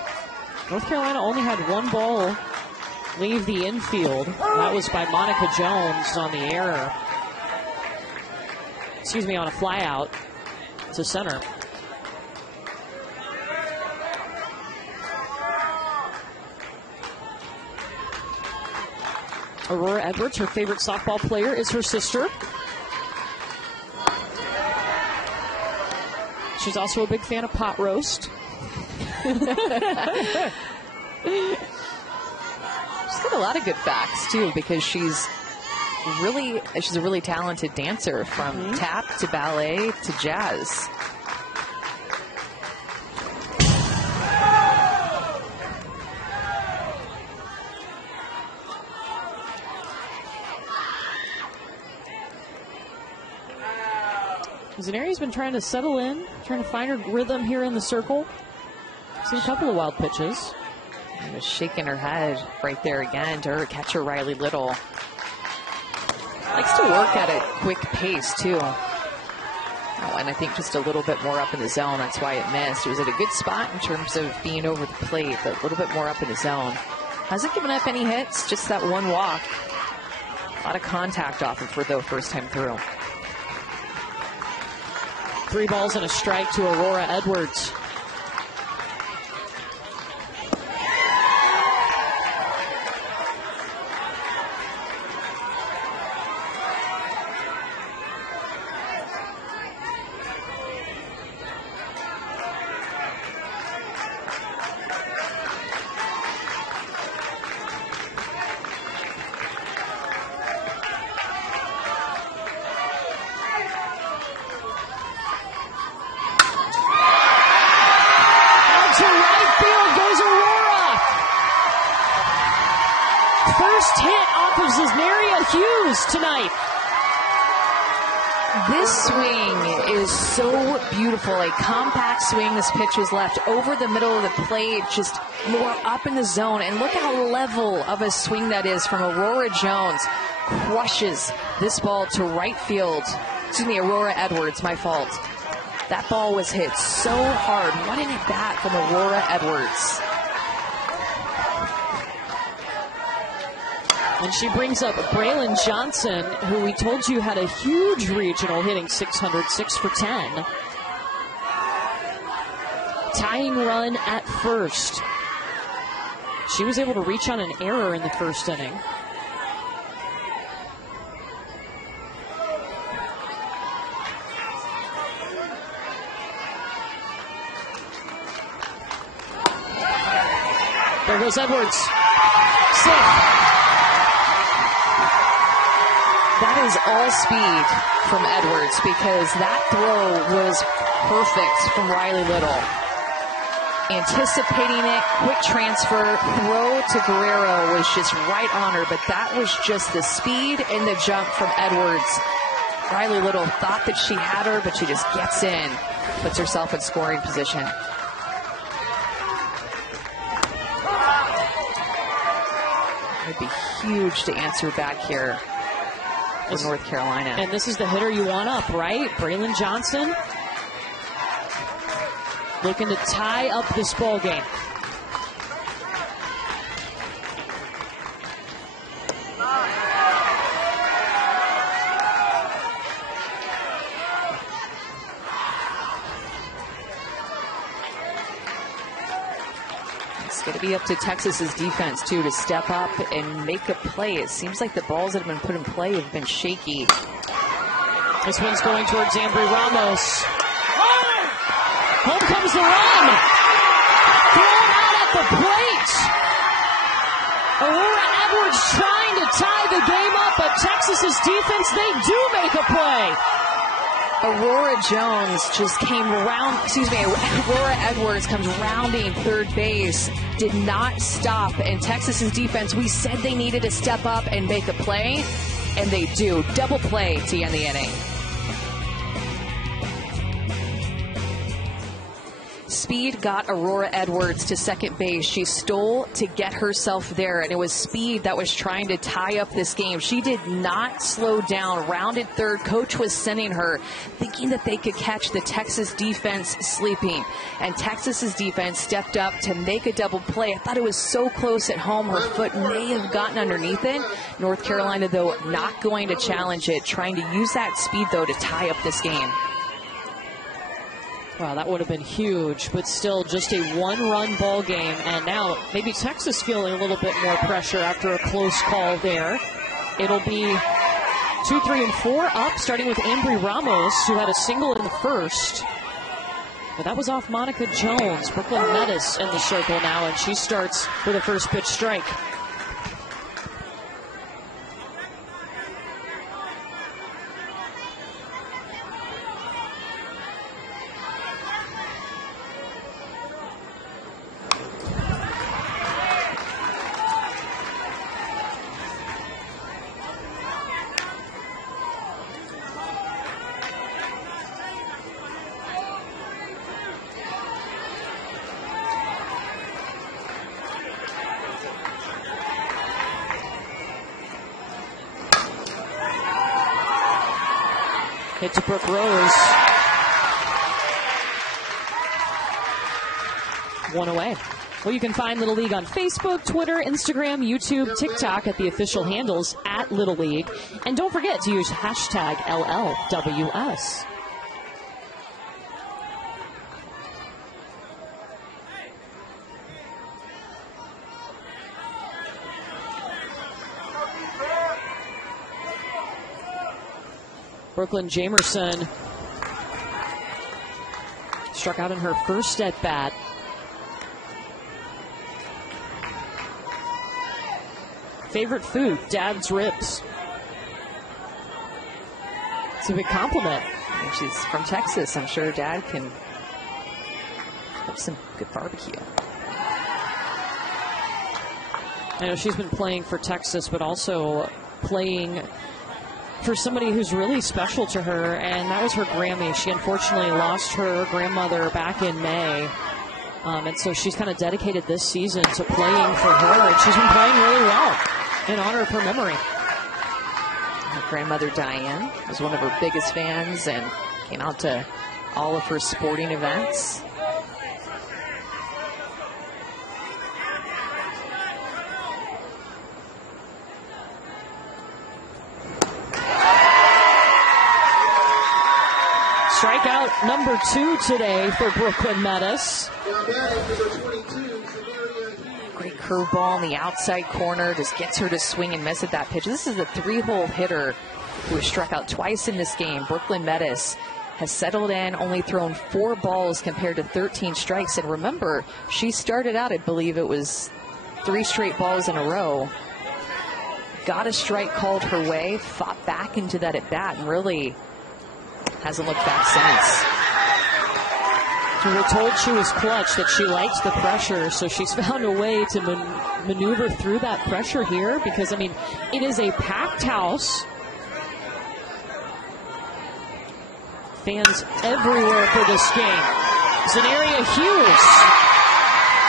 North Carolina only had one ball leave the infield. That was by Monica Jones on the error. Excuse me, on a fly out to center. Aurora Edwards, her favorite softball player is her sister. She's also a big fan of pot roast. She's got a lot of good facts too, because she's a really talented dancer, from tap to ballet to jazz. Zaneri's been trying to settle in, trying to find her rhythm here in the circle. Seen a couple of wild pitches. And was shaking her head right there again to her catcher, Riley Little. Likes to work at a quick pace, too. Oh, and I think just a little bit more up in the zone. That's why it missed. It was at a good spot in terms of being over the plate, but a little bit more up in the zone. Hasn't given up any hits, just that one walk. A lot of contact off of her, though, first time through. 3 balls and a strike to Aurora Edwards. First hit off of Zaneria Hughes tonight. This swing is so beautiful. A compact swing. This pitch was left over the middle of the plate, just more up in the zone. And look how level of a swing that is from Aurora Jones. Crushes this ball to right field. Excuse me, Aurora Edwards, my fault. That ball was hit so hard. What an at bat from Aurora Edwards. And she brings up Braylon Johnson, who we told you had a huge regional, hitting 600, 6 for 10. Tying run at first. She was able to reach on an error in the first inning. There goes Edwards. Safe. That is all speed from Edwards, because that throw was perfect from Riley Little. Anticipating it, quick transfer, throw to Guerrero was just right on her, but that was just the speed and the jump from Edwards. Riley Little thought that she had her, but she just gets in, puts herself in scoring position. It'd be huge to answer back here for North Carolina. And this is the hitter you want up, right? Braylon Johnson looking to tie up this ball game. It's going to be up to Texas's defense, too, to step up and make a play. It seems like the balls that have been put in play have been shaky. This one's going towards Ambry Ramos. Home comes the run. Thrown out at the plate. Aurora Edwards trying to tie the game up, but Texas's defense, they do make a play. Aurora Jones just came around, Aurora Edwards comes rounding third base, did not stop, and Texas's defense, we said they needed to step up and make a play, and they do. Double play to end the inning. speed got Aurora Edwards to second base. She stole to get herself there, and it was speed that was trying to tie up this game. She did not slow down. Rounded third. Coach was sending her, thinking that they could catch the Texas defense sleeping. And Texas's defense stepped up to make a double play. I thought it was so close at home. Her foot may have gotten underneath it. North Carolina, though, not going to challenge it, trying to use that speed, though, to tie up this game. Wow, that would have been huge, but still just a one-run ball game. And now maybe Texas feeling a little bit more pressure after a close call there. It'll be 2, 3, and 4 up, starting with Ambry Ramos, who had a single in the first. But that was off Monica Jones. Brooklyn Metis in the circle now, and she starts with a first pitch strike. Hit to Brooke Rose. One away. Well, you can find Little League on Facebook, Twitter, Instagram, YouTube, TikTok at the official handles at Little League. And don't forget to use hashtag LLWS. Brooklyn Jamerson struck out in her first at bat. Favorite food, Dad's ribs. It's a big compliment. And she's from Texas. I'm sure Dad can have some good barbecue. I know she's been playing for Texas, but also playing for somebody who's really special to her, and that was her Grammy. She unfortunately lost her grandmother back in May, and so she's kind of dedicated this season to playing for her, and she's been playing really well in honor of her memory. Her grandmother Diane was one of her biggest fans and came out to all of her sporting events. Strikeout number 2 today for Brooklyn Metis. Great curveball on the outside corner. Just gets her to swing and miss at that pitch. This is a 3-hole hitter who has struck out twice in this game. Brooklyn Metis has settled in, only thrown 4 balls compared to 13 strikes. And remember, she started out, I believe it was 3 straight balls in a row. Got a strike called her way, fought back into that at bat, and really hasn't looked back since. We were told she was clutch, that she likes the pressure, so she's found a way to maneuver through that pressure here, because, I mean, it is a packed house. Fans everywhere for this game. Zenaria Hughes,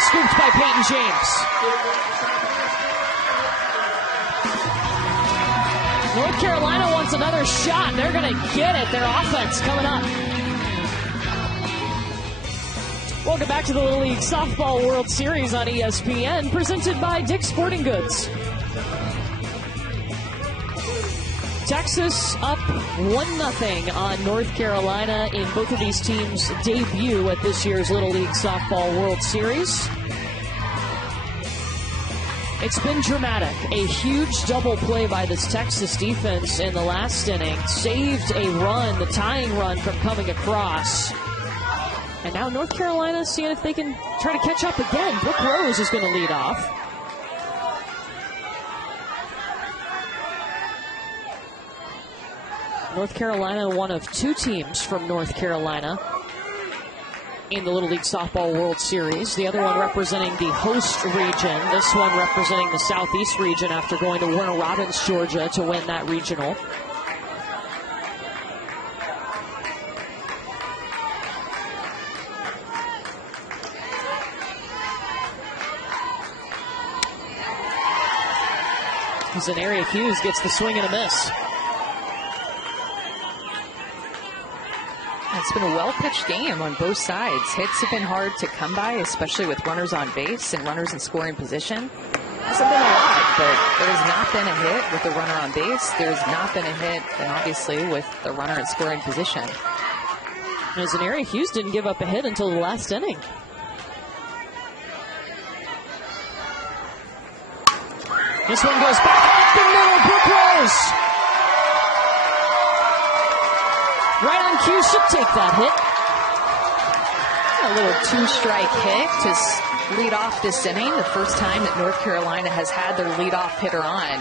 scooped by Peyton James. North Carolina wants another shot. They're going to get it. Their offense coming up. Welcome back to the Little League Softball World Series on ESPN, presented by Dick's Sporting Goods. Texas up 1-0 on North Carolina in both of these teams' debut at this year's Little League Softball World Series. It's been dramatic. A huge double play by this Texas defense in the last inning saved a run, the tying run, from coming across. And now North Carolina seeing if they can try to catch up again. Brooke Rose is going to lead off. North Carolina, one of 2 teams from North Carolina in the Little League Softball World Series. The other one representing the host region. This one representing the Southeast region after going to Warner Robins, Georgia to win that regional. Zenaria Hughes gets the swing and a miss. It's been a well-pitched game on both sides. Hits have been hard to come by, especially with runners on base and runners in scoring position. Hasn't been a lot, but there has not been a hit with the runner on base. There's not been a hit, and obviously, with the runner in scoring position. Zenaria Hughes didn't give up a hit until the last inning. This one goes back up the middle. Brooke Rose. Right on cue, should take that hit. A little two-strike hit to lead off this inning. The first time that North Carolina has had their leadoff hitter on.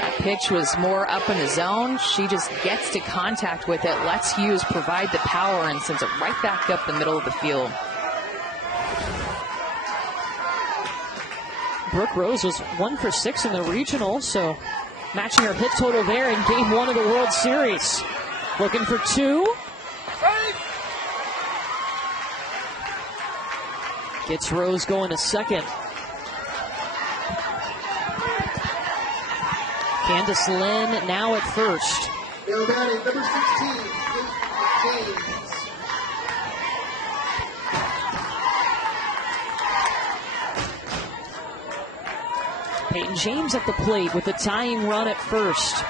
That pitch was more up in the zone. She just gets to contact with it, lets Hughes provide the power, and sends it right back up the middle of the field. Brooke Rose was 1 for 6 in the regional, so matching her hit total there in Game 1 of the World Series. Looking for 2. Gets Rose going to second. Candace Lynn now at first. Now batting number 16, James. Peyton James at the plate with the tying run at first.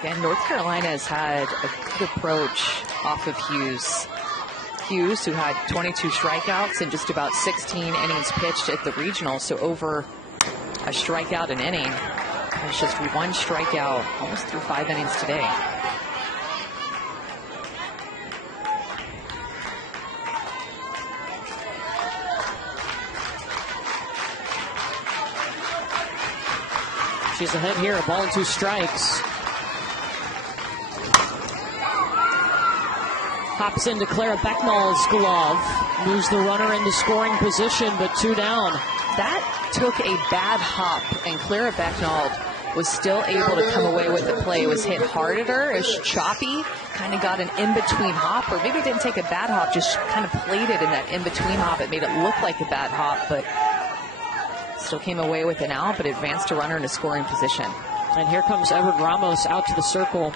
Again, North Carolina has had a good approach off of Hughes. Hughes, who had 22 strikeouts in just about 16 innings pitched at the regional, so over a strikeout an inning. There's just 1 strikeout almost through 5 innings today. She's ahead here, a ball and 2 strikes. Hops into Clara Becknall's glove. Moves the runner into scoring position, but 2 down. That took a bad hop, and Clara Becknall was still able to come away with the play. It was hit hard at her. It was choppy. Kind of got an in-between hop, or maybe it didn't take a bad hop, just kind of played it in that in-between hop. It made it look like a bad hop, but still came away with an out, but advanced a runner into scoring position. And here comes Edward Ramos out to the circle.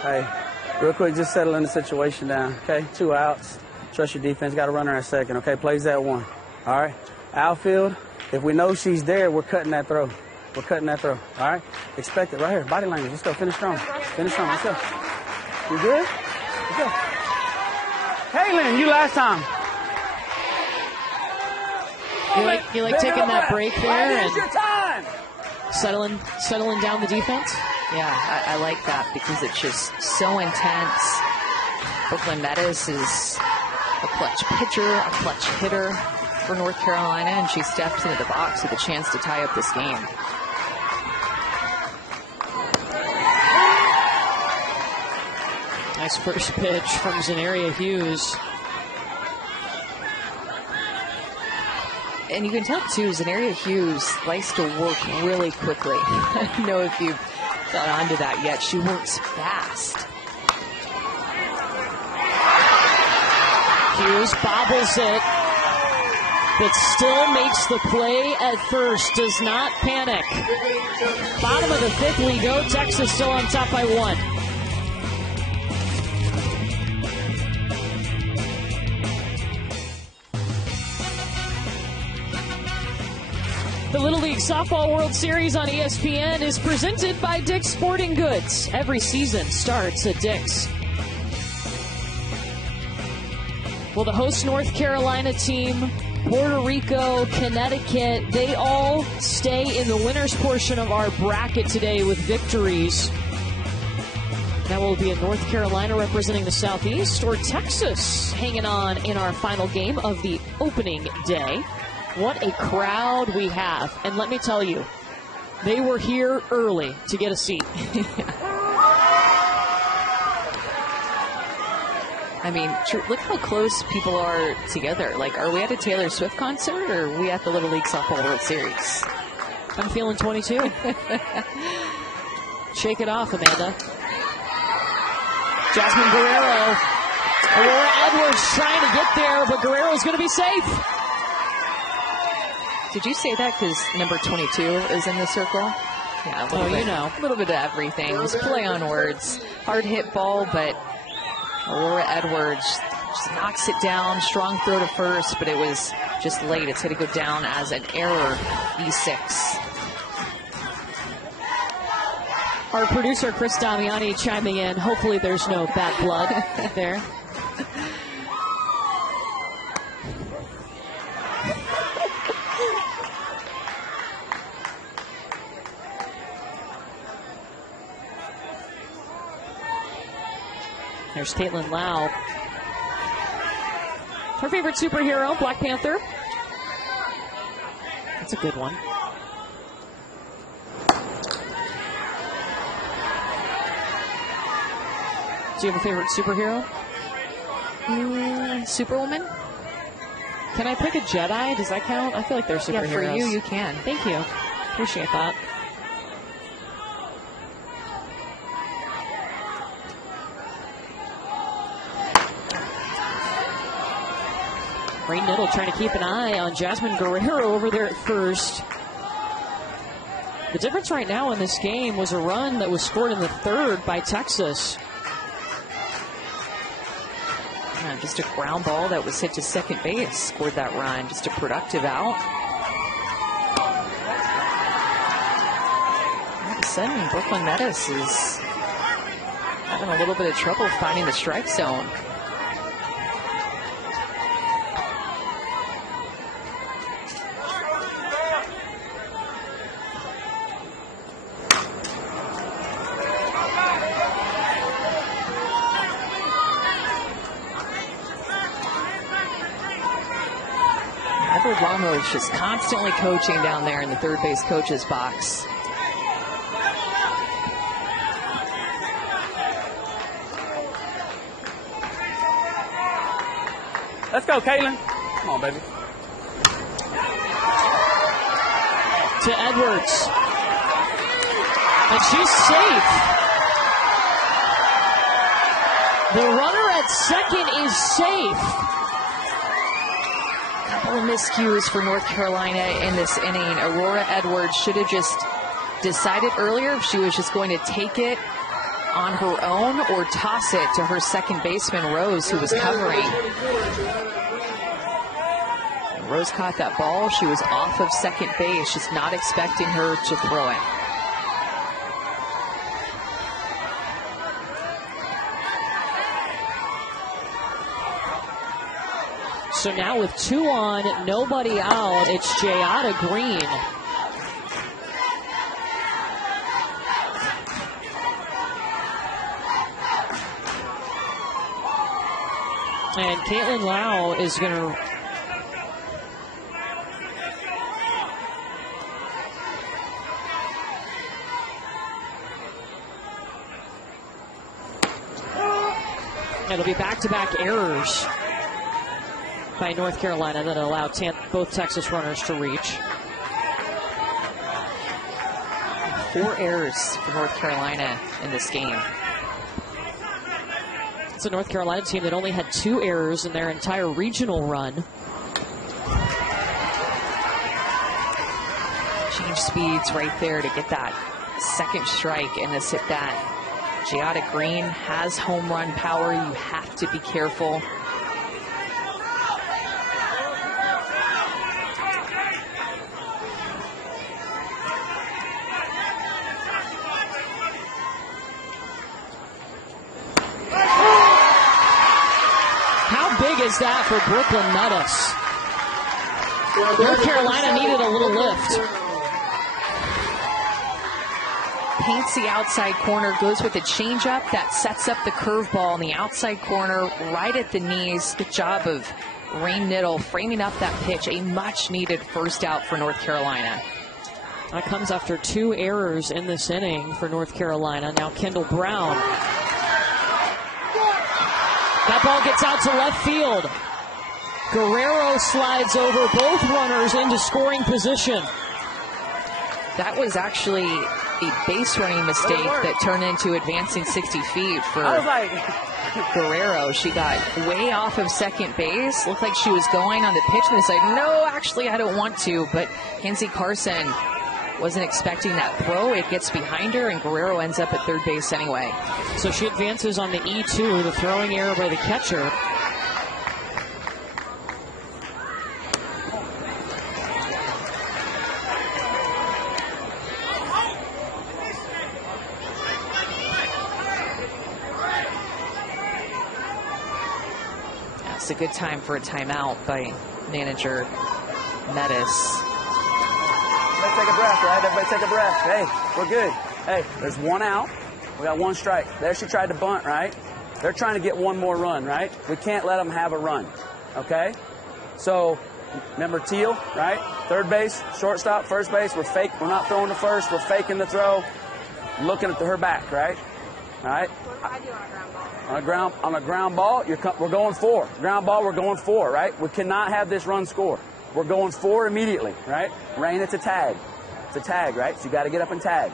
Hey. Real quick, just settling the situation down, okay? 2 outs. Trust your defense. Got a runner at second, okay? Plays that 1. All right? Outfield, if we know she's there, we're cutting that throw. We're cutting that throw, all right? Expect it right here. Body language. Let's go. Finish strong. Finish strong. Let's go. You good? Let's go. Kaylin, you last time. You like taking that break there and your time. settling down the defense? Yeah, I like that because it's just so intense. Brooklyn Meadows is a clutch pitcher, a clutch hitter for North Carolina, and she steps into the box with a chance to tie up this game. Nice first pitch from Zenaria Hughes. And you can tell, too, Zenaria Hughes likes to work really quickly. I don't know if you've got onto that yet. She works fast. Hughes bobbles it, but still makes the play at first. Does not panic. Bottom of the 5th we go. Texas still on top by 1. The Little League Softball World Series on ESPN is presented by Dick's Sporting Goods. Every season starts at Dick's. Well, the host North Carolina team, Puerto Rico, Connecticut, they all stay in the winner's portion of our bracket today with victories. That will be a North Carolina representing the Southeast, or Texas hanging on in our final game of the opening day. What a crowd we have. And let me tell you, they were here early to get a seat. I mean, look how close people are together. Like, are we at a Taylor Swift concert or are we at the Little League Softball World Series? I'm feeling 22. Shake it off, Amanda. Jasmine Guerrero. Aurora Edwards trying to get there, but Guerrero's going to be safe. Did you say that because number 22 is in the circle? Yeah, a little bit, a little bit of everything. It was play on words. Hard hit ball, but Aurora Edwards just knocks it down. Strong throw to first, but it was just late. It's going to go down as an error, E6. Our producer, Chris Damiani, chiming in. Hopefully there's no bad blood there. There's Caitlin Lau. Her favorite superhero, Black Panther. That's a good one. Do you have a favorite superhero? Superwoman? Can I pick a Jedi? Does that count? I feel like they're superheroes. Yeah, for you can. Thank you. Appreciate that. Rain Niddle trying to keep an eye on Jasmine Guerrero over there at first. The difference right now in this game was a run that was scored in the third by Texas. Yeah, just a ground ball that was hit to second base scored that run. Just a productive out. All of a sudden, Brooklyn Metis is having a little bit of trouble finding the strike zone. Ramos just constantly coaching down there in the third base coach's box. Let's go, Caitlin. Come on, baby. To Edwards. And she's safe. The runner at second is safe. Miscues for North Carolina in this inning. Aurora Edwards should have just decided earlier if she was just going to take it on her own or toss it to her second baseman, Rose, who was covering. Rose caught that ball. She was off of second base, just not expecting her to throw it. So now with 2 on, nobody out, it's Jayada Green. And Caitlin Lau is going to... It'll be back-to-back errors by North Carolina that allowed both Texas runners to reach. 4 errors for North Carolina in this game. It's a North Carolina team that only had 2 errors in their entire regional run. Change speeds right there to get that second strike and this hit that. Jayada Green has home run power. You have to be careful. Is that for Brooklyn Metis? North Carolina needed a little lift. Paints the outside corner, goes with a changeup that sets up the curveball in the outside corner, right at the knees. Good job of Rain Niddle framing up that pitch. A much-needed first out for North Carolina. That comes after 2 errors in this inning for North Carolina. Now Kendall Brown. That ball gets out to left field. Guerrero slides over both runners into scoring position. That was actually a base running mistake that turned into advancing 60 feet for Guerrero. She got way off of second base. Looked like she was going on the pitch and said, no, actually, I don't want to. But Kenzie Carson wasn't expecting that throw. It gets behind her, and Guerrero ends up at third base anyway. So she advances on the E2, the throwing error by the catcher. It's a good time for a timeout by manager Metis. Everybody take a breath, right? Everybody take a breath. Hey, we're good. Hey, there's one out. We got one strike. There she tried to bunt, right? They're trying to get one more run, right? We can't let them have a run, okay? So, remember Teal, right? Third base, shortstop, first base. We're fake. We're not throwing to first. We're faking the throw, looking at her back, right? All right? What do I do on a ground ball? On a ground ball, we're going 4. Ground ball, we're going 4, right? We cannot have this run score. We're going 4 immediately, right? Rain, it's a tag. It's a tag, right? So you got to get up and tag,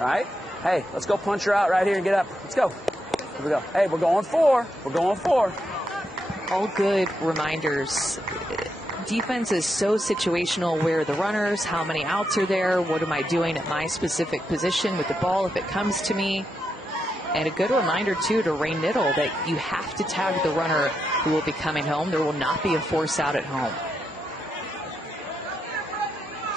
all right? Hey, let's go punch her out right here and get up. Let's go. Here we go. Hey, we're going 4. We're going 4. All good reminders. Defense is so situational. Where are the runners? How many outs are there? What am I doing at my specific position with the ball if it comes to me? And a good reminder, too, to Rain Niddle that you have to tag the runner who will be coming home. There will not be a force out at home.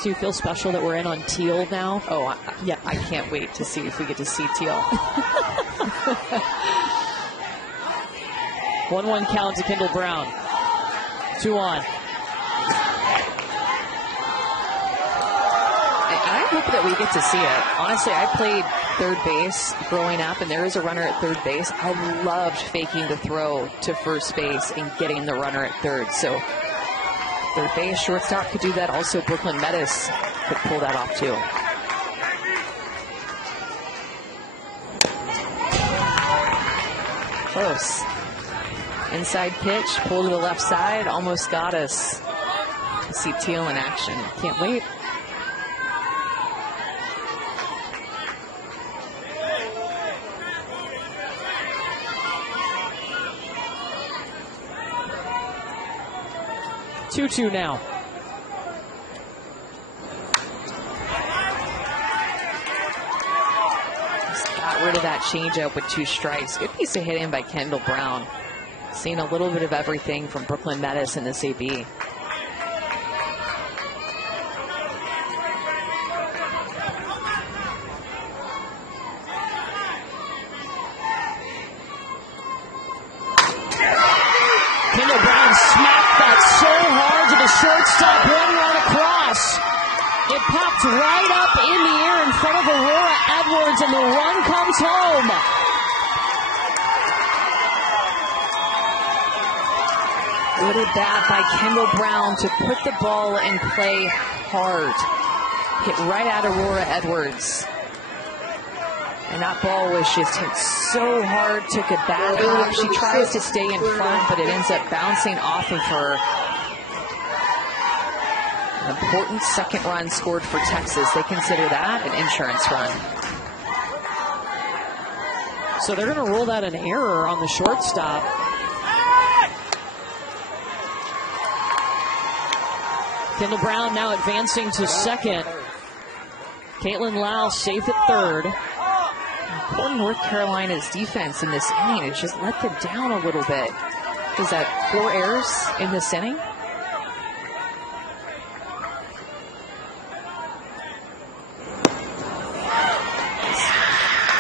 Do you feel special that we're in on Teal now? Oh, yeah, I can't wait to see if we get to see Teal. 1-1 count to Kendall Brown. 2 on. I hope that we get to see it. Honestly, I played third base growing up, and there is a runner at third base. I loved faking the throw to first base and getting the runner at third. So third base, shortstop could do that. Also, Brooklyn Metis could pull that off, too. Close. Inside pitch, pull to the left side, almost got us. See Teal in action. Can't wait. Two now. Just got rid of that changeup with 2 strikes. Good piece of hitting by Kendall Brown. Seeing a little bit of everything from Brooklyn Metis in this AB. Kendall Brown smacked that so hard to the shortstop, 1 run across. It popped right up in the air in front of Aurora Edwards, and the run comes home. Good at bat by Kendall Brown to put the ball in play hard. Hit right at Aurora Edwards. And that ball was just hit so hard, took a bad hop. She tries to stay in front, but it ends up bouncing off of her. An important second run scored for Texas. They consider that an insurance run. So they're going to rule that an error on the shortstop. Kendall Brown now advancing to second. Caitlin Lau safe at third. Important North Carolina's defense in this inning is just let them down a little bit. Is that 4 errors in this inning?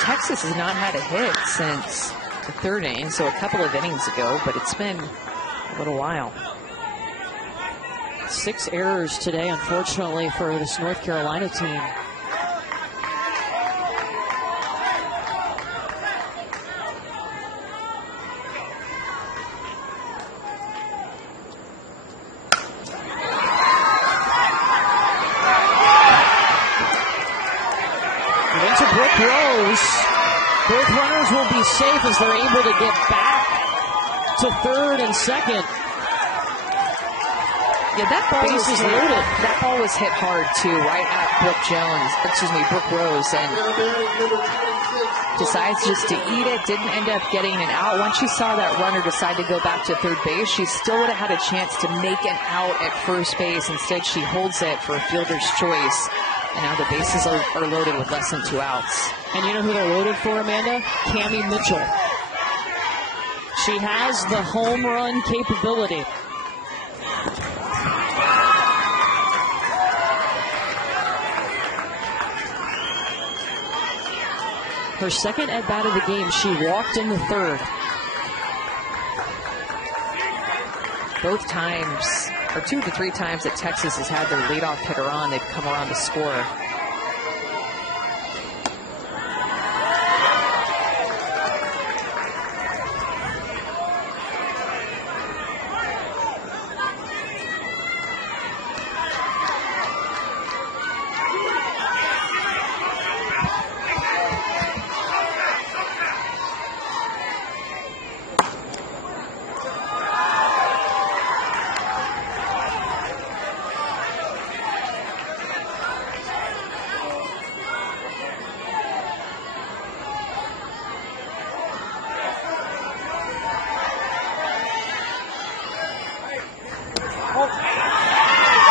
Texas has not had a hit since the 3rd inning, so a couple of innings ago, but it's been a little while. 6 errors today, unfortunately, for this North Carolina team. Into Brooke Rose. Both runners will be safe as they're able to get back to third and second. Yeah, that ball was Bases hit. loaded. That ball was hit hard too, right at Brooke Rose, and decides just to eat it. Didn't end up getting an out. Once she saw that runner decide to go back to third base, she still would have had a chance to make an out at first base. Instead, she holds it for a fielder's choice. And now the bases are loaded with less than 2 outs. And you know who they're loaded for, Amanda? Cammie Mitchell. She has the home run capability. Her second at-bat of the game, she walked in the third. Both times, or 2 to 3 times that Texas has had their leadoff hitter on, they've come around to score.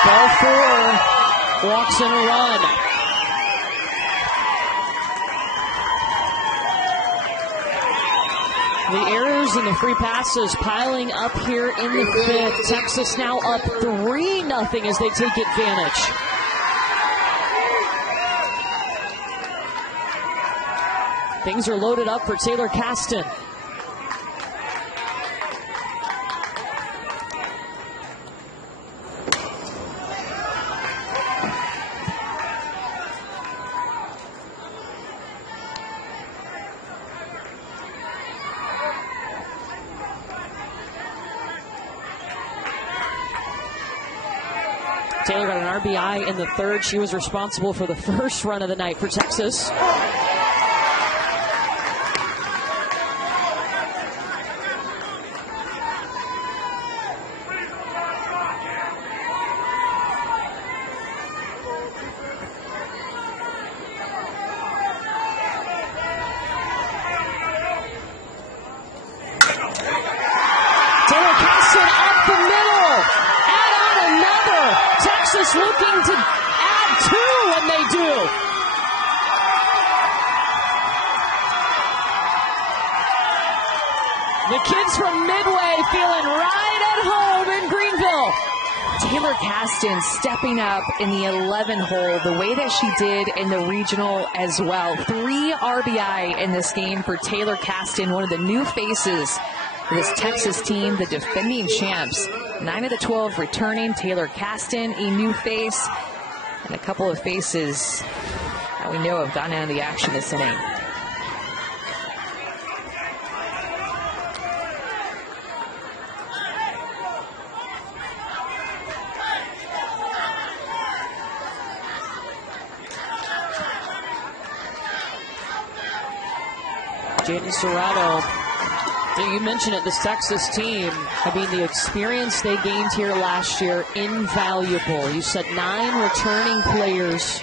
Ball 4, walks in a run. The errors and the free passes piling up here in the fifth. Texas now up 3-0 as they take advantage. Things are loaded up for Taylor Caston. Taylor got an RBI in the third. She was responsible for the first run of the night for Texas. Looking to add 2, and they do. The kids from Midway feeling right at home in Greenville. Taylor Caston stepping up in the 11 hole the way that she did in the regional as well. 3 RBI in this game for Taylor Caston, one of the new faces for this Texas team, the defending champs. 9 of the 12 returning. Taylor Caston, a new face, and a couple of faces that we know have gone out of the action this inning. Jaden Serrato. You mentioned it, this Texas team, I mean, the experience they gained here last year, invaluable. You said 9 returning players.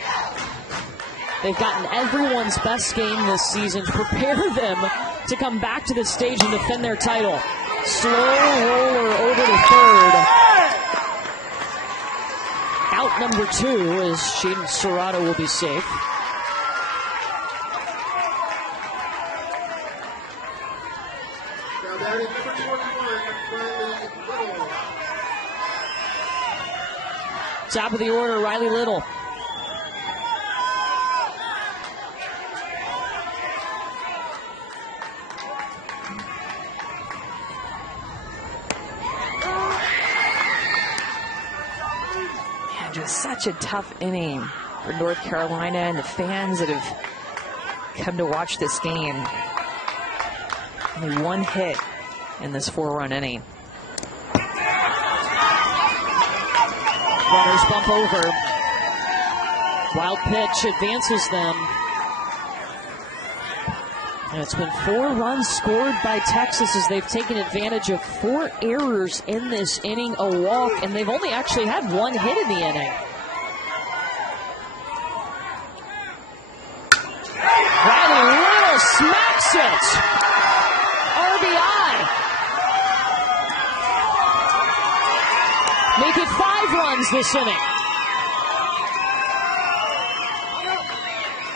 They've gotten everyone's best game this season to prepare them to come back to the stage and defend their title. Slow roller over to third. Out number 2 as Jaden Serrato will be safe. Top of the order, Riley Little. Yeah, just such a tough inning for North Carolina and the fans that have come to watch this game. Only 1 hit in this 4-run inning. Runners bump over. Wild pitch advances them. And it's been 4 runs scored by Texas as they've taken advantage of 4 errors in this inning, a walk, and they've only actually had 1 hit in the inning. Riley Little smacks it. RBI. Make it 5 runs this inning.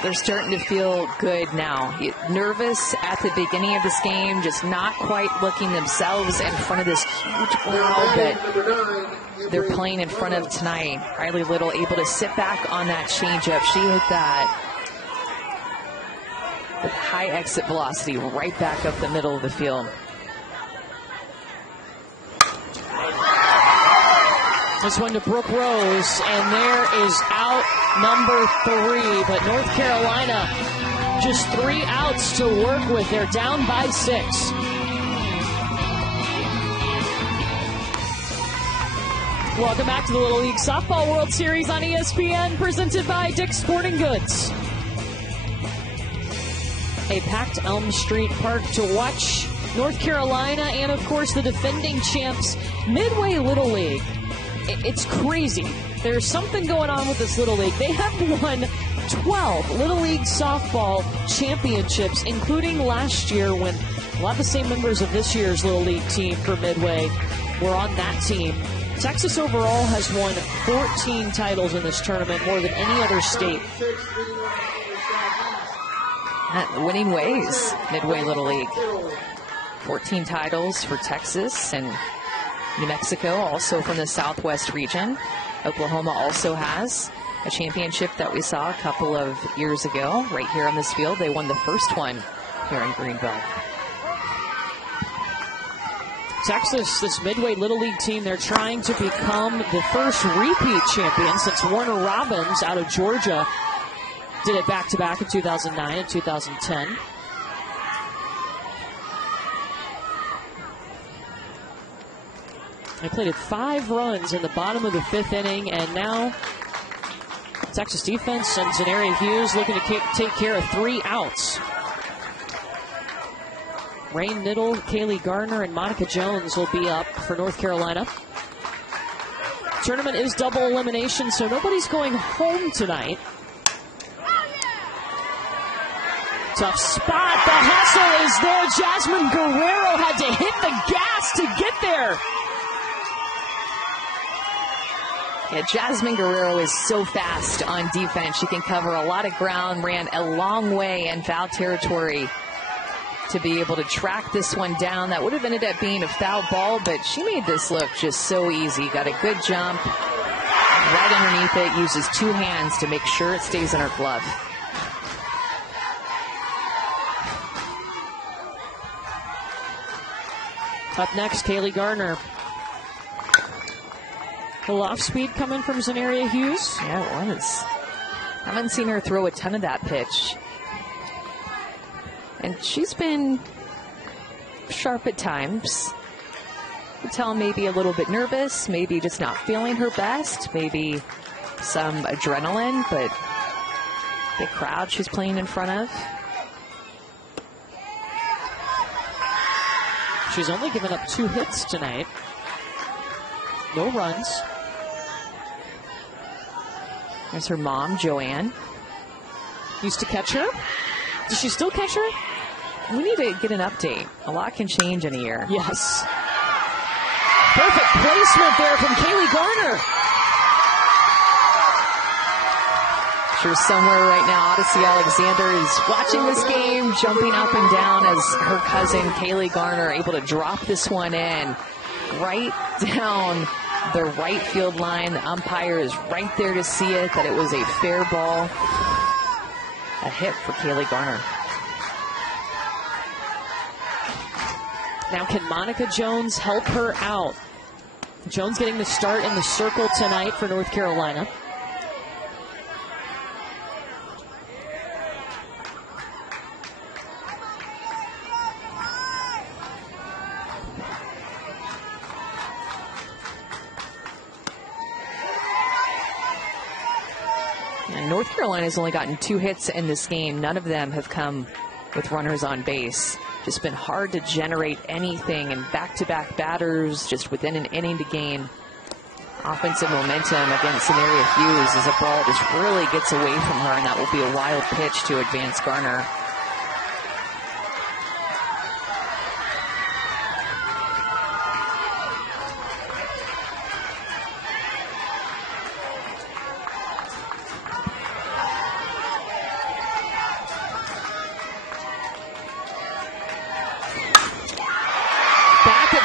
They're starting to feel good now. Nervous at the beginning of this game, just not quite looking themselves in front of this huge crowd that they're playing in front of tonight. Riley Little able to sit back on that changeup. She hit that with high exit velocity right back up the middle of the field. This one to Brooke Rose, and there is out number 3. But North Carolina, just 3 outs to work with. They're down by 6. Welcome back to the Little League Softball World Series on ESPN, presented by Dick's Sporting Goods. A packed Elm Street Park to watch North Carolina and, of course, the defending champs, Midway Little League. It's crazy. There's something going on with this Little League. They have won 12 Little League softball championships, including last year when a lot of the same members of this year's Little League team for Midway were on that team. Texas overall has won 14 titles in this tournament, more than any other state. Winning ways, Midway Little League. 14 titles for Texas and New Mexico, also from the Southwest region. Oklahoma also has a championship that we saw a couple of years ago right here on this field. They won the first one here in Greenville. Texas, this Midway Little League team, they're trying to become the first repeat champion since Warner Robins out of Georgia did it back-to-back in 2009 and 2010. They played at 5 runs in the bottom of the 5th inning, and now Texas defense and Zenaria Hughes looking to take care of 3 outs. Rain Niddle, Kaylee Gardner, and Monica Jones will be up for North Carolina. Tournament is double elimination, so nobody's going home tonight. Tough spot. The hustle is there. Jasmine Guerrero had to hit the gas to get there. Yeah, Jasmine Guerrero is so fast on defense. She can cover a lot of ground, ran a long way in foul territory to be able to track this one down. That would have ended up being a foul ball, but she made this look just so easy. Got a good jump right underneath it, uses 2 hands to make sure it stays in her glove. Up next, Kaylee Gardner. A little off speed coming from Zenaria Hughes. Yeah, it was. Haven't seen her throw a ton of that pitch. And she's been sharp at times. You can tell maybe a little bit nervous, maybe just not feeling her best, maybe some adrenaline, but the crowd she's playing in front of. She's only given up 2 hits tonight. No runs. There's her mom, Joanne. Used to catch her. Does she still catch her? We need to get an update. A lot can change in a year. Yes. Perfect placement there from Kaylee Garner. Sure, somewhere right now, Odyssey Alexander is watching this game, jumping up and down as her cousin, Kaylee Garner, able to drop this one in right down the right field line. The umpire is right there to see it, that it was a fair ball. A hit for Kaylee Garner. Now can Monica Jones help her out? Jones getting the start in the circle tonight for North Carolina. And North Carolina's only gotten 2 hits in this game. None of them have come with runners on base. Just been hard to generate anything, and back-to-back batters just within an inning to gain offensive momentum against Zenaria Hughes as a ball just really gets away from her, and that will be a wild pitch to advance Garner.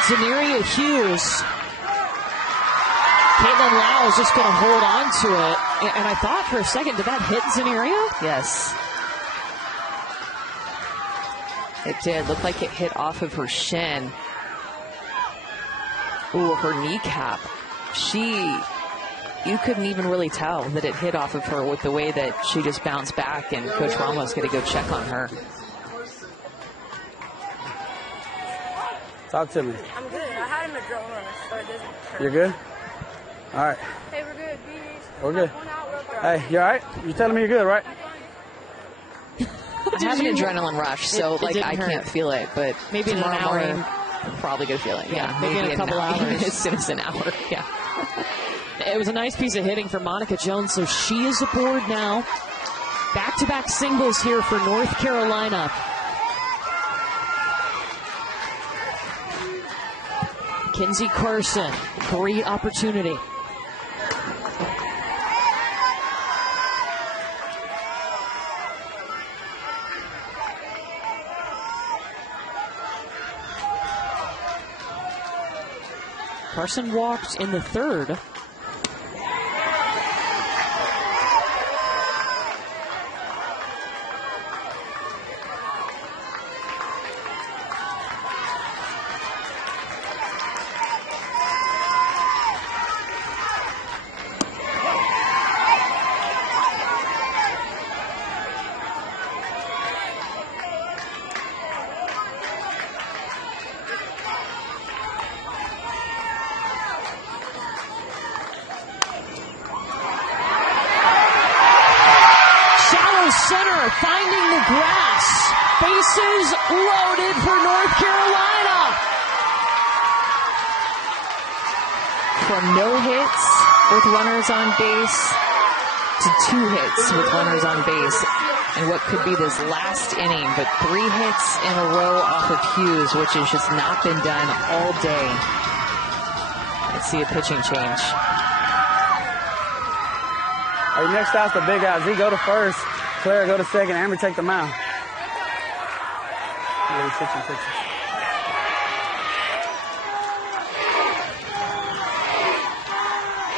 Zenaria Hughes. Caitlin Lau is just going to hold on to it. And I thought for a second, did that hit Zenaria? Yes. It did. Looked like it hit off of her shin. Ooh, her kneecap. You couldn't even really tell that it hit off of her with the way that she just bounced back, and Coach Ramos going to go check on her. Talk to me. I'm good. I had him a drill runner, so it doesn't hurt. You're good? All right. Hey, we're good. We're good. Hey, you all right? You're telling me you're good, right? I have an adrenaline rush, so I can't feel it, but maybe in an hour. Morning, probably gonna feel it. Yeah, maybe in a couple hours. As soon as an hour. Yeah. It was a nice piece of hitting for Monica Jones, so she is aboard now. Back-to-back singles here for North Carolina. Kinsey Carson, great opportunity. Carson walked in the third. Finding the grass. Bases loaded for North Carolina. From no hits with runners on base to 2 hits with runners on base. And what could be this last inning, but 3 hits in a row off of Hughes, which has just not been done all day. Let's see a pitching change. Hey, next out's the big out. Z, go to first. Claire, go to second. Amber, take the mound.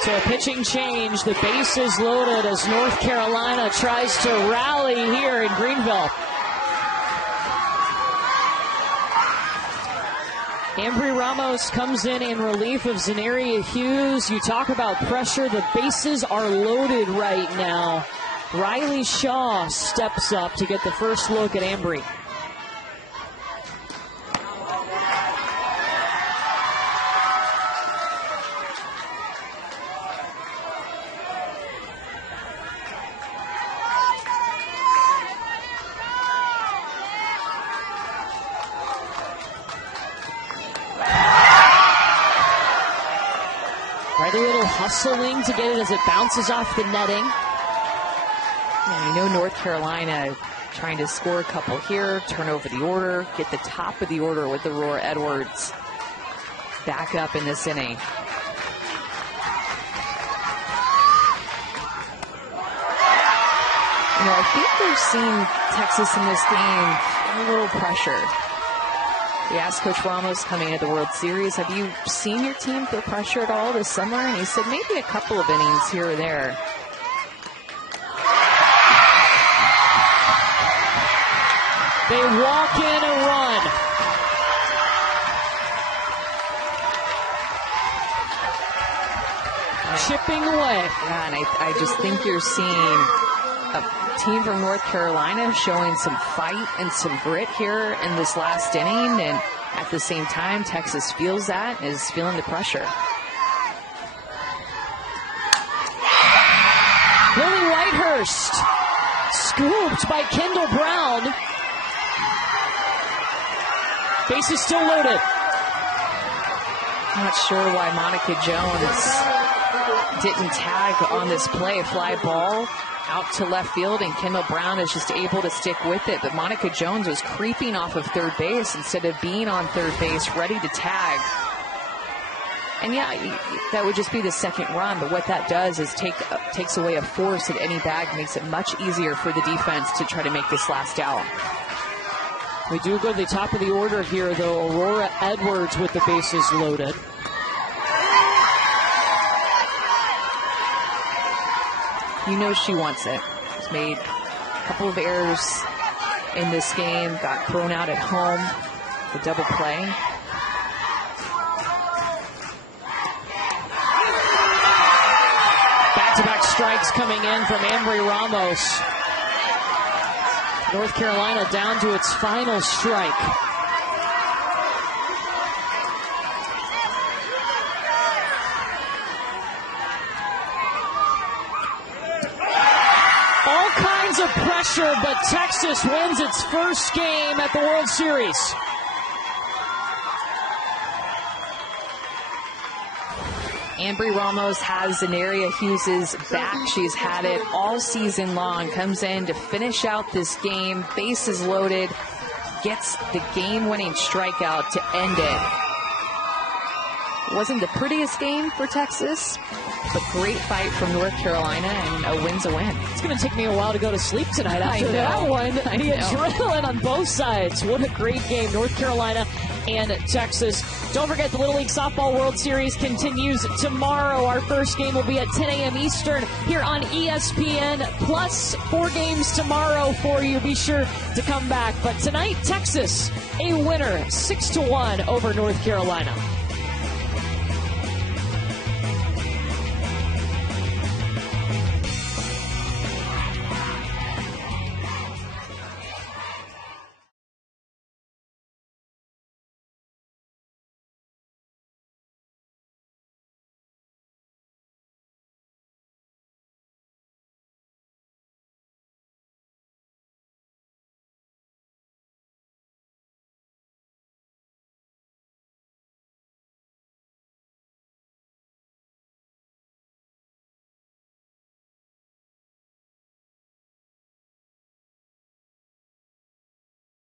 So a pitching change. The base is loaded as North Carolina tries to rally here in Greenville. Ambry Ramos comes in relief of Zenaria Hughes. You talk about pressure. The bases are loaded right now. Riley Shaw steps up to get the first look at Ambry. Riley Little hustling to get it as it bounces off the netting. Yeah, you know North Carolina trying to score a couple here, turn over the order, get the top of the order with Aurora Edwards back up in this inning. You know, I think we've seen Texas in this game a little pressured. We asked Coach Ramos coming into the World Series, have you seen your team feel pressure at all this summer? And he said maybe a couple of innings here or there. They walk in a run. Chipping away. Yeah, and I just think you're seeing a team from North Carolina showing some fight and some grit here in this last inning. And at the same time, Texas feels that, is feeling the pressure. Lily Whitehurst scooped by Kendall Brown. Base is still loaded. Not sure why Monica Jones didn't tag on this play. Fly ball out to left field, and Kendall Brown is just able to stick with it. But Monica Jones was creeping off of third base instead of being on third base, ready to tag. And yeah, that would just be the second run, but what that does is takes away a force at any bag, makes it much easier for the defense to try to make this last out. We do go to the top of the order here, though. Aurora Edwards with the bases loaded. You know she wants it. She's made a couple of errors in this game, got thrown out at home, the double play. Back-to-back strikes coming in from Ambry Ramos. North Carolina down to its final strike. All kinds of pressure, but Texas wins its first game at the World Series. Ambry Ramos has Zenaria Hughes' back. She's had it all season long. Comes in to finish out this game. Bases loaded. Gets the game-winning strikeout to end it. Wasn't the prettiest game for Texas, but great fight from North Carolina, and a win's a win. It's going to take me a while to go to sleep tonight after that one. The adrenaline on both sides. What a great game. North Carolina and Texas. Don't forget, the Little League Softball World Series continues tomorrow. Our first game will be at 10 a.m. Eastern here on ESPN, plus 4 games tomorrow for you. Be sure to come back. But tonight, Texas, a winner, 6-1 over North Carolina.